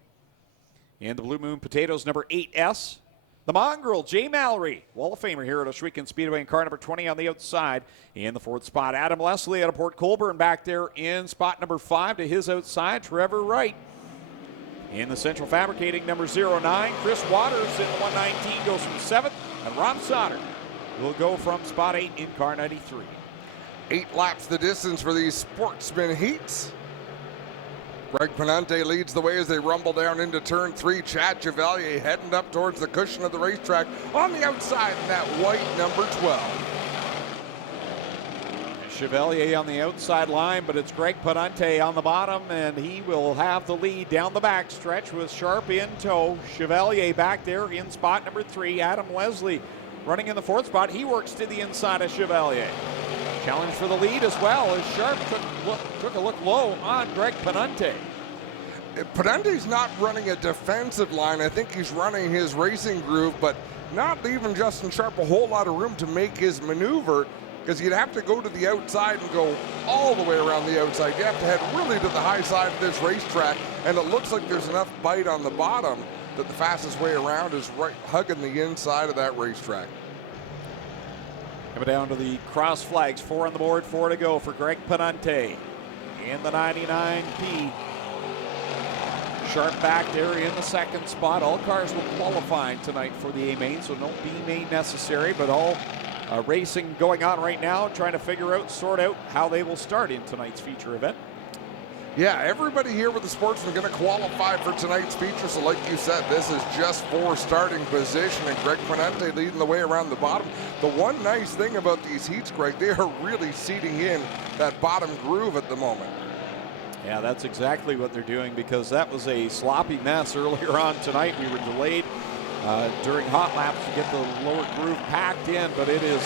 In the Blue Moon Potatoes number 8S. The Mongrel, Jay Mallory, Wall of Famer here at Ohsweken Speedway in car number 20 on the outside. In the 4th spot, Adam Leslie out of Port Colborne back there in spot number 5 to his outside, Trevor Wright. In the Central Fabricating, number 09, Chris Waters in the 119 goes from 7th, and Ron Sauter will go from spot 8 in car 93. 8 laps the distance for these Sportsman heats. Greg Pedante leads the way as they rumble down into turn 3. Chad Chevalier heading up towards the cushion of the racetrack on the outside in that white number 12. Chevalier on the outside line, but it's Greg Pedante on the bottom, and he will have the lead down the back stretch with Sharp in tow. Chevalier back there in spot number 3. Adam Leslie running in the 4th spot. He works to the inside of Chevalier. Challenge for the lead as well as Sharp took a look low on Greg Pedante. Pedante's not running a defensive line. I think he's running his racing groove, but not leaving Justin Sharp a whole lot of room to make his maneuver, because you'd have to go to the outside and go all the way around the outside. You have to head really to the high side of this racetrack, and it looks like there's enough bite on the bottom that the fastest way around is right hugging the inside of that racetrack. Coming down to the cross flags, 4 on the board, 4 to go for Greg Pedante in the 99P. Sharp back there in the 2nd spot. All cars will qualify tonight for the A main, so no B main necessary, but all racing going on right now, trying to sort out how they will start in tonight's feature event. Yeah, everybody here with the Sportsman going to qualify for tonight's feature. So like you said, this is just for starting position, and Greg Pedante leading the way around the bottom. The one nice thing about these heats, Greg, they are really seating in that bottom groove at the moment. Yeah, that's exactly what they're doing, because that was a sloppy mess earlier on tonight. We were delayed during hot laps to get the lower groove packed in, but it is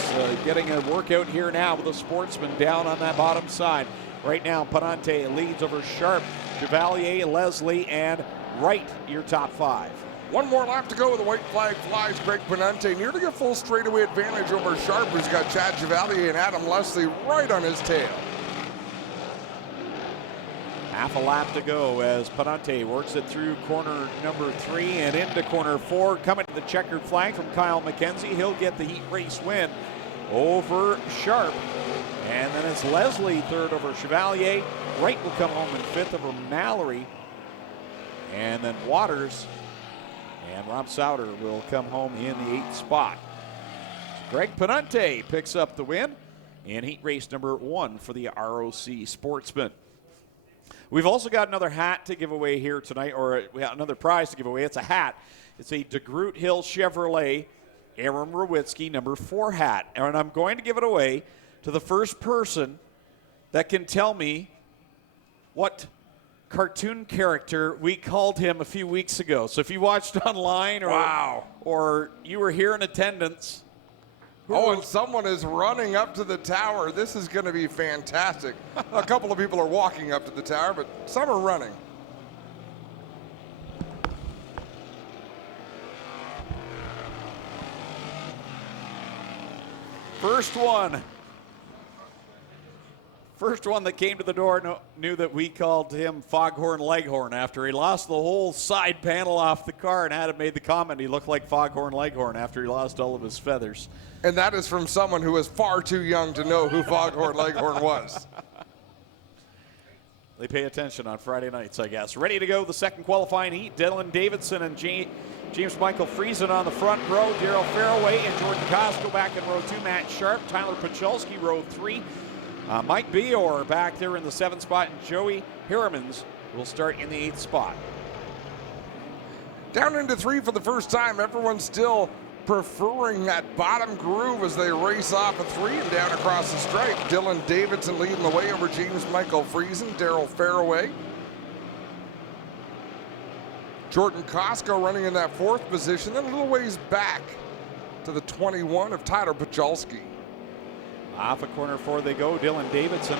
getting a workout here now with the Sportsman down on that bottom side. Right now, Pedante leads over Sharp, Chevalier, Leslie, and Wright, your top 5. One more lap to go. The white flag flies. Greg Pedante nearly a full straightaway advantage over Sharp, who's got Chad Chevalier and Adam Leslie right on his tail. Half a lap to go as Pedante works it through corner number 3 and into corner 4. Coming to the checkered flag from Kyle McKenzie. He'll get the heat race win over Sharp. And then it's Leslie 3rd over Chevalier. Wright will come home in 5th over Mallory. And then Waters and Rob Sauter will come home in the 8th spot. So Greg Pedante picks up the win in heat race number 1 for the ROC Sportsman. We've also got another hat to give away here tonight, or we got another prize to give away. It's a hat. It's a DeGroot Hill Chevrolet Aaron Rowitsky number 4 hat. And I'm going to give it away to the first person that can tell me what cartoon character we called him a few weeks ago. So if you watched online or you were here in attendance. Oh, and someone is running up to the tower. This is going to be fantastic. A couple of people are walking up to the tower, but some are running. First one that came to the door knew that we called him Foghorn Leghorn after he lost the whole side panel off the car, and Adam made the comment he looked like Foghorn Leghorn after he lost all of his feathers. And that is from someone who is far too young to know who Foghorn Leghorn was. They pay attention on Friday nights, I guess. Ready to go, the second qualifying heat. Dylan Davidson and James Michael Friesen on the front row, Daryl Fairway and Jordan Costco back in row 2, Matt Sharp, Tyler Pacholski row 3, Mike Bior back there in the 7th spot, and Joey Harrimans will start in the 8th spot. Down into 3 for the first time. Everyone's still preferring that bottom groove as they race off a 3 and down across the stripe. Dylan Davidson leading the way over James Michael Friesen, Daryl Fairway. Jordan Costco running in that 4th position, then a little ways back to the 21 of Tyler Pacholski. Off of corner 4 they go. Dylan Davidson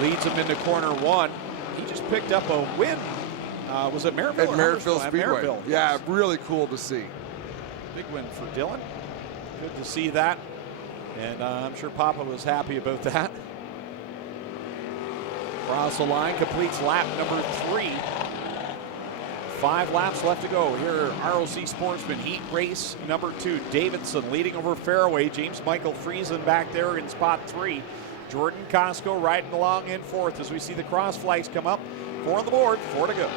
leads him into corner 1. He just picked up a win. Was it Maryville? At Maryville Speedway. Maryville, yeah, yes. Really cool to see. Big win for Dylan. Good to see that. And I'm sure Papa was happy about that. Across the line, completes lap number 3. 5 laps left to go. Here, ROC Sportsman Heat Race number 2. Davidson leading over Fairway. James Michael Friesen back there in spot 3. Jordan Costco riding along in 4th as we see the cross flags come up. 4 on the board, 4 to go.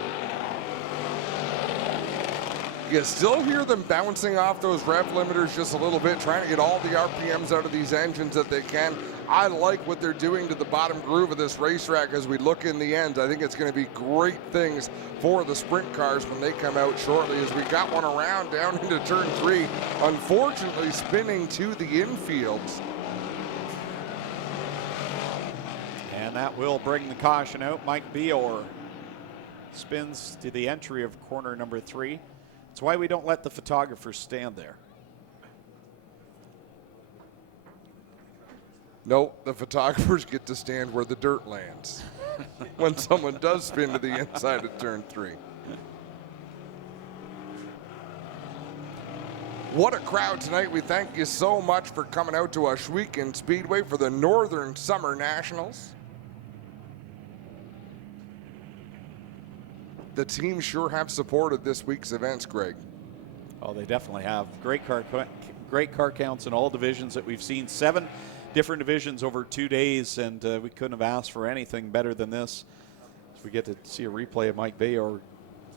You still hear them bouncing off those rev limiters just a little bit, trying to get all the RPMs out of these engines that they can. I like what they're doing to the bottom groove of this racetrack as we look in the end. I think it's going to be great things for the sprint cars when they come out shortly, as we got one around down into turn 3, unfortunately spinning to the infields. And that will bring the caution out. Mike Bior spins to the entry of corner number 3. That's why we don't let the photographers stand there. No, the photographers get to stand where the dirt lands when someone does spin to the inside of turn 3. What a crowd tonight. We thank you so much for coming out to Ohsweken Speedway for the Northern Summer Nationals. The team sure have supported this week's events, Greg. Oh, they definitely have. Great car counts in all divisions that we've seen. 7 different divisions over 2 days, and we couldn't have asked for anything better than this. So we get to see a replay of Mike Bayor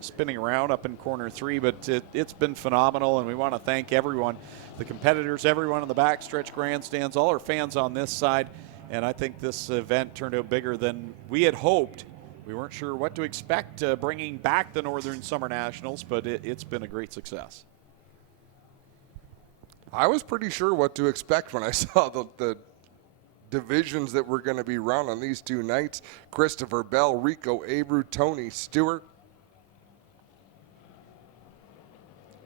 spinning around up in corner 3, but it's been phenomenal, and we want to thank everyone, the competitors, everyone in the backstretch grandstands, all our fans on this side, and I think this event turned out bigger than we had hoped. We weren't sure what to expect bringing back the Northern Summer Nationals, but it's been a great success. I was pretty sure what to expect when I saw the divisions that were going to be run on these 2 nights. Christopher Bell, Rico Abreu, Tony Stewart.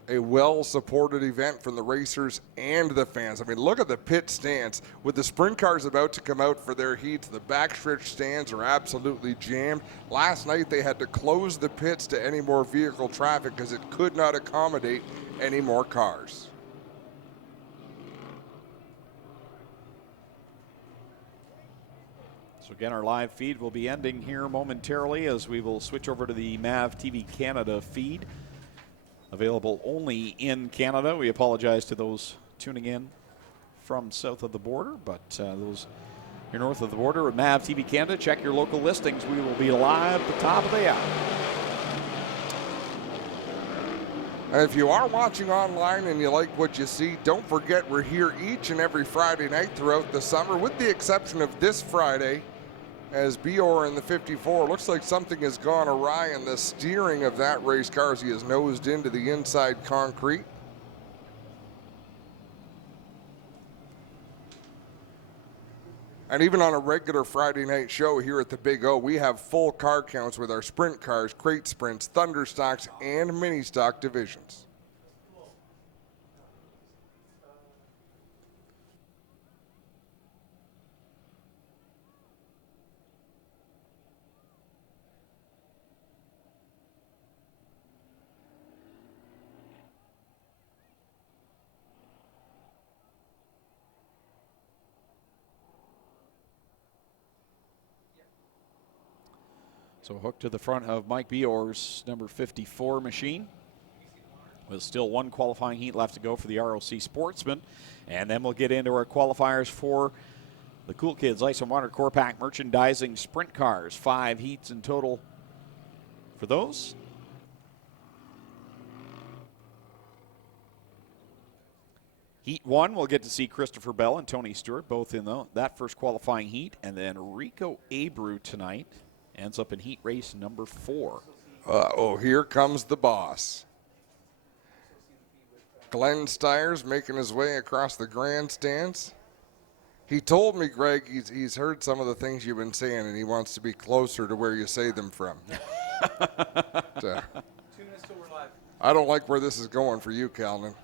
A well-supported event from the racers and the fans. I mean, look at the pit stands. With the sprint cars about to come out for their heats, the backstretch stands are absolutely jammed. Last night they had to close the pits to any more vehicle traffic because it could not accommodate any more cars. So again, our live feed will be ending here momentarily as we will switch over to the MAV TV Canada feed. Available only in Canada. We apologize to those tuning in from south of the border, but those here north of the border at MAV TV Canada, check your local listings. We will be live at the top of the hour. And if you are watching online and you like what you see, don't forget we're here each and every Friday night throughout the summer, with the exception of this Friday, as Bior in the 54, looks like something has gone awry in the steering of that race car as he has nosed into the inside concrete. And even on a regular Friday night show here at the Big O, we have full car counts with our sprint cars, crate sprints, thunder stocks, and mini stock divisions. So hooked to the front of Mike Bior's number 54 machine, with still 1 qualifying heat left to go for the ROC Sportsman. And then we'll get into our qualifiers for the Cool Kids Ice and Water Core Pack Merchandising Sprint Cars. 5 heats in total for those. Heat 1, we'll get to see Christopher Bell and Tony Stewart both in that first qualifying heat. And then Rico Abreu tonight ends up in heat race number 4. Oh, here comes the boss. Glenn Stiers making his way across the grandstands. He told me, Greg, he's heard some of the things you've been saying, and he wants to be closer to where you say them from. 2 minutes till we're live. I don't like where this is going for you, Calvin.